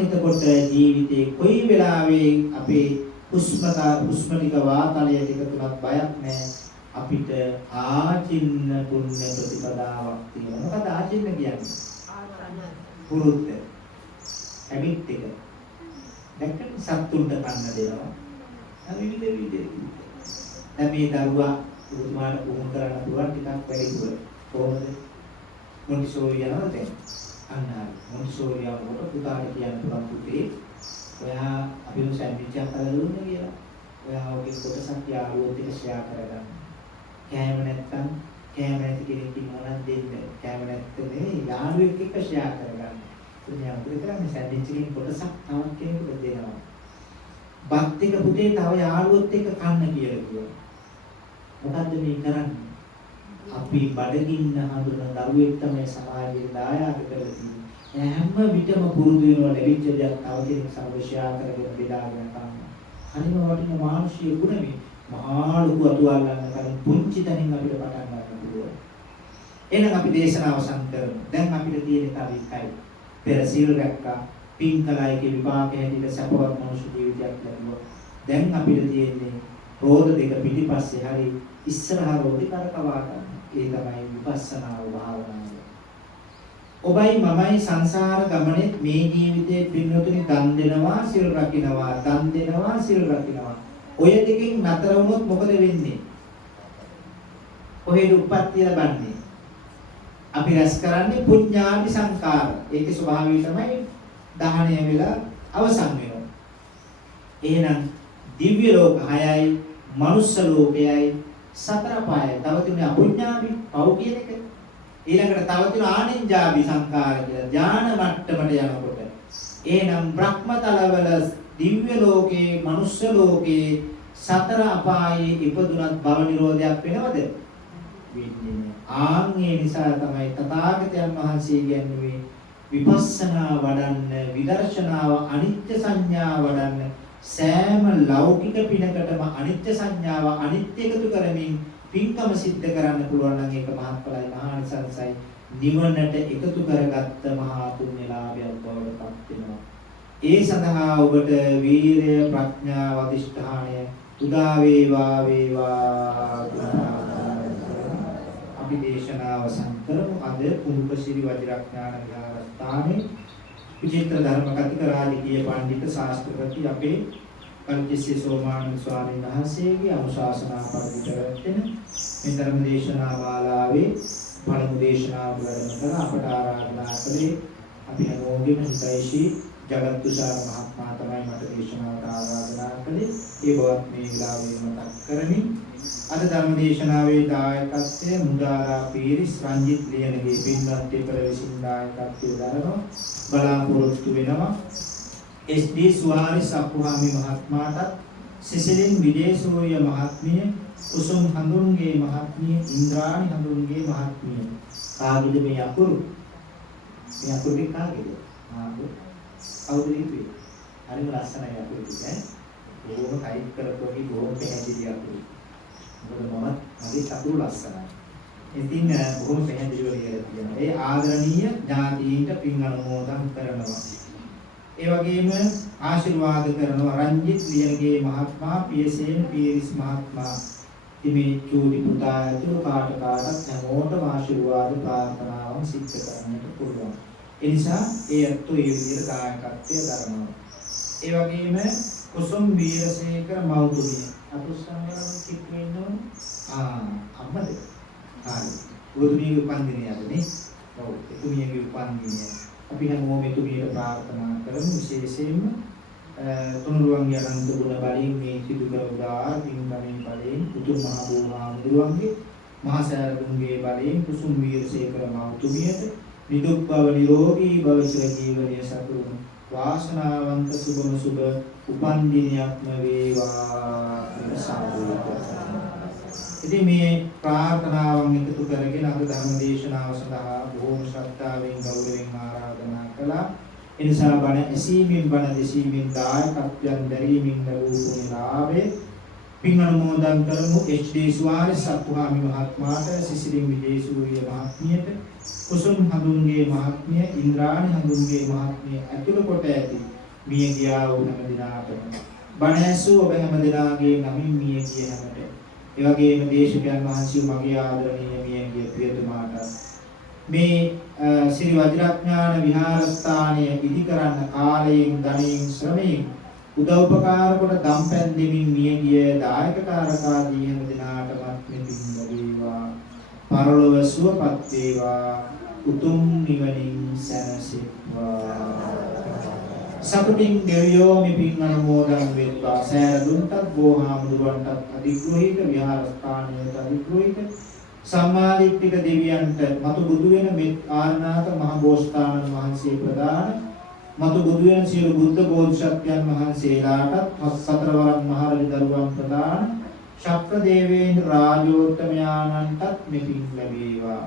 එතකොට ජීවිතේ කොයි වෙලාවෙ අපේ හුස්ම ටික වාතලය ටික තුනක් බයක් නැහැ. අපිට ආචින්න පුණ්‍ය ප්‍රතිපදාවක් තියෙනවා. මොකද ආචින්න කියන්නේ? පුරුද්ද. හැබිට් එක. දැක්කම සත්තුන්ට කන්න දෙනවා. විවිධ විදිහට. දැන් මේ දරුවා උතුමාට පුහුණු කරන්න පුළුවන් ටිකක් වැඩිපුර. කොහොමද? මොන්ටිසෝරි යනවා දැන්. අන්න මොන්ටිසෝරි යනකොට පුතාට කියන්න පුළුවන් පුතේ ඔයා අපිව සැන්ඩ්විච් එකක් හදලා දුන්න කියලා. ඔයා ඔගේ කොටසක් යාළුවොත් එක්ක ෂෙයා කරගන්න. කෑම නැත්තම් කෑම නැති කෙනෙක් ඉන්නවා නම් දෙන්න. කෑම නැත්නම් යාළුවෙක් එක්ක ෂෙයා කරගන්න. ඉතින් අපිට කරන්නේ සැන්ඩ්විච් එකකින් කොටසක් තවත් කෙනෙකුට දෙනවා. බත් එක පුතේ තව යාළුවොත් එක්ක කන්න කියලා කිව්වා. මොකද්ද මේ කරන්නේ? අපි බඩගින්න හඳුනන දරුවෙක් තමයි සමාජයේ දායාද කරලා තියෙන්නේ. හැම විටම පුරුදු වෙනවා ලැබිච්ච දේ තව කෙනෙක් සමග ෂෙයා කරගෙන බෙදාගෙන ගන්න. හරිම වටිනා මානසික ගුණ මේ මහා ලොකු අතුවල් ගන්න කලින් පුංචි තැනින් අපිට පටන් ගන්න පුළුවන්. එහෙනම් අපි දේශනාව අවසන් කරමු. දැන් අපිට තියෙන තව එකයි. පෙර සීල් රැක්කා, පින් කලයිගේ විපාකයේ හැටියට සපවත් මනුෂ්‍ය ජීවිතයක් ලැබුවා. දැන් අපිට තියෙන්නේ රෝධ දෙක පිටිපස්සේ හරි ඉස්සරහා රෝධි කරකවා ගන්න. ඒ තමයි විපස්සනා භාවනාව. ඔබයි මමයි සංසාර ගමනේ මේ ජීවිතයේ පින්නතුනි දන් දෙනවා, සිල් රකින්නවා, දන් දෙනවා, සිල් රකින්නවා. ඔය දෙකෙන් නතර වුණොත් මොකද වෙන්නේ? කොහෙද උප්පත්තිය ලබන්නේ? අපි රැස් කරන්නේ පුඤ්ඤාපි සංකාර. ඒකේ ස්වභාවය තමයි දහණය වෙලා අවසන් වෙනවා. එහෙනම් දිව්‍ය ලෝක 6යි, මනුෂ්‍ය ලෝකයයි, සතර පායයි. තව තුනේ අපුඤ්ඤාපි පව් කියන එක. ඊළඟට තව තුන ආනින්ජාපි සංකාර කියලා ඥාන මට්ටමට යනකොට. එහෙනම් බ්‍රහ්මතලවල දිව්‍ය ලෝකේ, මනුෂ්‍ය ලෝකේ, සතර අපායේ ඉපදුනත් භව නිරෝධයක් වෙනවද? වෙන්නේ. ඒ නිසා තමයි තථාගතයන් වහන්සේ කියන්නේ විපස්සනා වඩන්න, විදර්ශනාව අනිත්‍ය සංඥා වඩන්න, සෑම ලෞකික පිනකටම අනිත්‍ය සංඥාව අනිත්‍ය එකතු කරමින් පින්කම සිද්ධ කරන්න පුළුවන් නම් ඒක මහත්ඵලයි, මහානිසංසයි, නිවනට එකතු කරගත්ත මහා පුණ්‍යලාභයක් බවට පත් වෙනවා. ඒ සඳහා ඔබට වීරය ප්‍රඥාව අධිෂ්ඨානය උදා වේවා අපි දේශනාව සංකරමු අද කුරුකසිරි වජිරඥාන විහාරස්ථානයේ විචිත්‍ර ධර්ම කතික රාජකීය පඬිතුක ශාස්ත්‍රපති අපේ කල්කිස්සේ සෝමානන්ද ස්වාමීන් වහන්සේගේ අනුශාසනා පරිවිතරයෙන් මේ ධර්ම දේශනා මාලාවේ පළමු දේශනාව වැඩම කර අපට ආරාධනා කළේ අපි හැමෝගෙම හිතයිශී ජගත් තුෂාර මහත්මයා තමයි මට දේශනාවට ආරාධනා කළේ. ඒ බවත් මේ වෙලාවේ මතක් කරමින් අද ධර්ම දේශනාවේ දායකත්වය මුදාරා පීරිස් රංජිත් ලියනගේ පින්වත් දෙපළ විසින් දායකත්වයේ දරනවා බලාපොරොත්තු වෙනවා. SD සුවාරිස් අප්පුහාමි මහත්මයාට සිසිලින් විජේසූරිය මහත්මිය කුසුම් හඳුන්ගේ මහත්මිය ඉන්ද්‍රාණි හඳුන්ගේ මහත්මිය කාගේද මේ අකුරු? මේ අකුරු කාගේද? කවුද ඉන්නේ? හරිම ලස්සනයි අකුරු ටික. බොහොම ටයිප් කරපුවගේ බොහොම පැහැදිලි අකුරු. මොකද මම මගේ අකුරු ලස්සනයි. ඉතින් බොහොම පැහැදිලිව ලියලා තියෙනවා. ඒ ආදරණීය ඥාතීන්ට පින් අනුමෝදන් කරනවා. ඒ වගේම ආශිර්වාද කරනවා රංජිත් ලියනගේ මහත්මයා පියසේන පීරිස් මහත්මයා ඉමේ චූටි පුතා ඇතුළු කාටත් හැමෝටම ආශිර්වාද ප්‍රාර්ථනාවන් සිද්ධ කරන්නට පුළුවන්. ඒ නිසා ඒ අත්ෝ ඒ විදිහට දායකත්වයේ දරනවා. ඒ වගේම කුසුම් වීරසේකර මෞතුමිය අතුස්සංගරම කිප්පෙන්නෝ අම්මද? හරි. උතුමියගේ උපන්දිනය අදනේ. ඔව් එතුමියගේ උපන්දිනය. අපි හැමෝම එතුමියට ප්‍රාර්ථනා කරමු විශේෂයෙන්ම තුනුරුවන්ගේ අනන්ත ගුණ බලයෙන් මේ සිදු කර උදා පින්කමේ බලයෙන් උතුම් මහ බෝධිසත්වයන්ගේ මහා සෑරදුන්ගේ බලයෙන් කුසුම් වීරසේකර මෞතුමියට නිදුක් බව නිරෝගී භව චිර ජීවනයේ සතුටු වාසනාවන්ත සුබම සුබ උපන් දිනයක්ම වේවා සාදුවා. ඉතින් මේ ප්‍රාර්ථනාවන් එකතු කරගෙන අද ධර්ම දේශනාව සඳහා බොහෝම ශ්‍රද්ධාවෙන් ගෞරවයෙන් ආරාධනා කළා. ඒ නිසා බණ ඇසීමෙන් බණ දෙසීමෙන් දායකත්වයන් දැරීමෙන් ලැබූ පුණ්‍යලාභේ පින් අනුමෝදන් කරමු. HD සුවාරිස් අප්පුහාමි මහත්මයාට සිසිලින් විජේසූරිය මහත්මියට කුසුම් හඳුන්ගේ මහත්මිය ඉන්ද්‍රාණි හඳුන්ගේ මහත්මිය ඇතුළු කොට ඇති මිය ගියා වූ හැම දිනාටම බණ ඇසූ ඔබ හැම දිනාගේ නමින් මිය ගිය හැමට ඒ වගේම දේශකයන් වහන්සේ මගේ ආදරණීය මිය ගිය ප්‍රියතුමාට මේ ශ්‍රී වජිරඥාන විහාරස්ථානය ඉදි කරන්න කාලයෙන් ධනයෙන් ශ්‍රමයෙන් උදව්පකාර කොට දම්පැන් දෙමින් මිය ගිය දායකකාරකාදී හැම දිනාටමත් මෙතින් ලැබේවා. පරලොව සුවපත් වේවා. උතුම් නිවනින් සැනසෙත්වා. සතුටින් දෙවියෝ මෙපින් අනුමෝදන් වෙත්වා. සෑරදුන්ටත් බෝහාමුදුරන්ටත් අධිග්‍රහිත විහාරස්ථානයට අධිග්‍රහිත සම්මාදිට්ඨික දෙවියන්ට මතු බුදු වෙන මෙත් ආරණාත මහ බෝසතාණන් වහන්සේ ප්‍රදාන මතු බුදු වෙන සියලු බුද්ධ බෝධිසත්වයන් වහන්සේලාටත් සතරවරන් මහරජ දරුවන් ප්‍රදාන ශක්‍ර දේවේන්ද්‍ර රාජෝත්තමයාණන්ටත් මෙපින් ලැබේවා.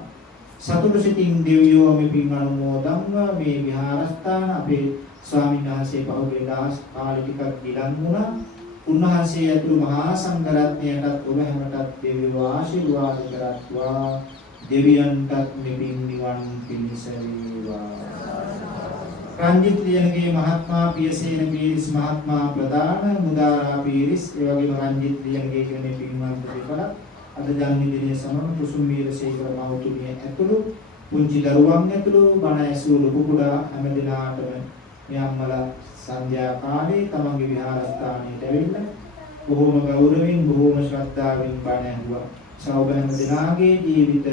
සතුටු සිතින් දෙවියෝ මෙපින් අනුමෝදන්ව මේ විහාරස්ථාන අපේ ස්වාමීන් වහන්සේ පහුගිය දවස් කාලෙ ටිකක් ගිලන් වුණා. උන්වහන්සේ ඇතුළු මහා සංඝරත්නයටත් ඔබ හැමටත් දෙවියෝ ආශිර්වාද කරත්වා. දෙවියන්ටත් මෙපින් නිවන් පිණිස වේවා. රංජිත් ලියනගේ මහත්මයා පියසේන පීරිස් මහත්මයා ප්‍රදාන මුදාරා පීරිස් ඒ වගේම රංජිත් ලියනගේ කියන පින්වත් දෙපළ අද ජන්මදිනයේ සමන කුසුම් වීරසේකර මෞතුමිය ඇතුළු පුංචි දරුවන් ඇතුළු බණ ඇසූ ලොකු කුඩා හැම දිනාටම මේ අම්මලා සන්ධ්‍යා කාලේ තමන්ගේ විහාරස්ථානයට ඇවිල්ලා බොහෝම ගෞරවයෙන් බොහෝම ශ්‍රද්ධාවෙන් බණ ඇහුවා. සෞභ හැම දිනාගේ ජීවිත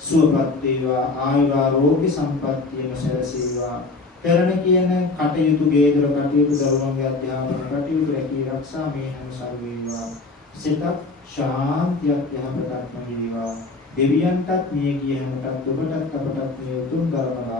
සුවපත් වේවා. ආයුරාෝග්‍ය සම්පන්නියම සැලසේවා. කරන කියන කටයුතු ගේදර කටයුතු දරුවන්ගේ අධ්‍යාපන කටයුතු රැකී ආරක්ෂා මේ හැම සර්වේවා. සිත ශාන්තියක් යහපතක්ම වේවා. දෙවියන්ටත් මිය ගිය හැමටත් ඔබටත් අපටත් මේ උතුම් ධර්ම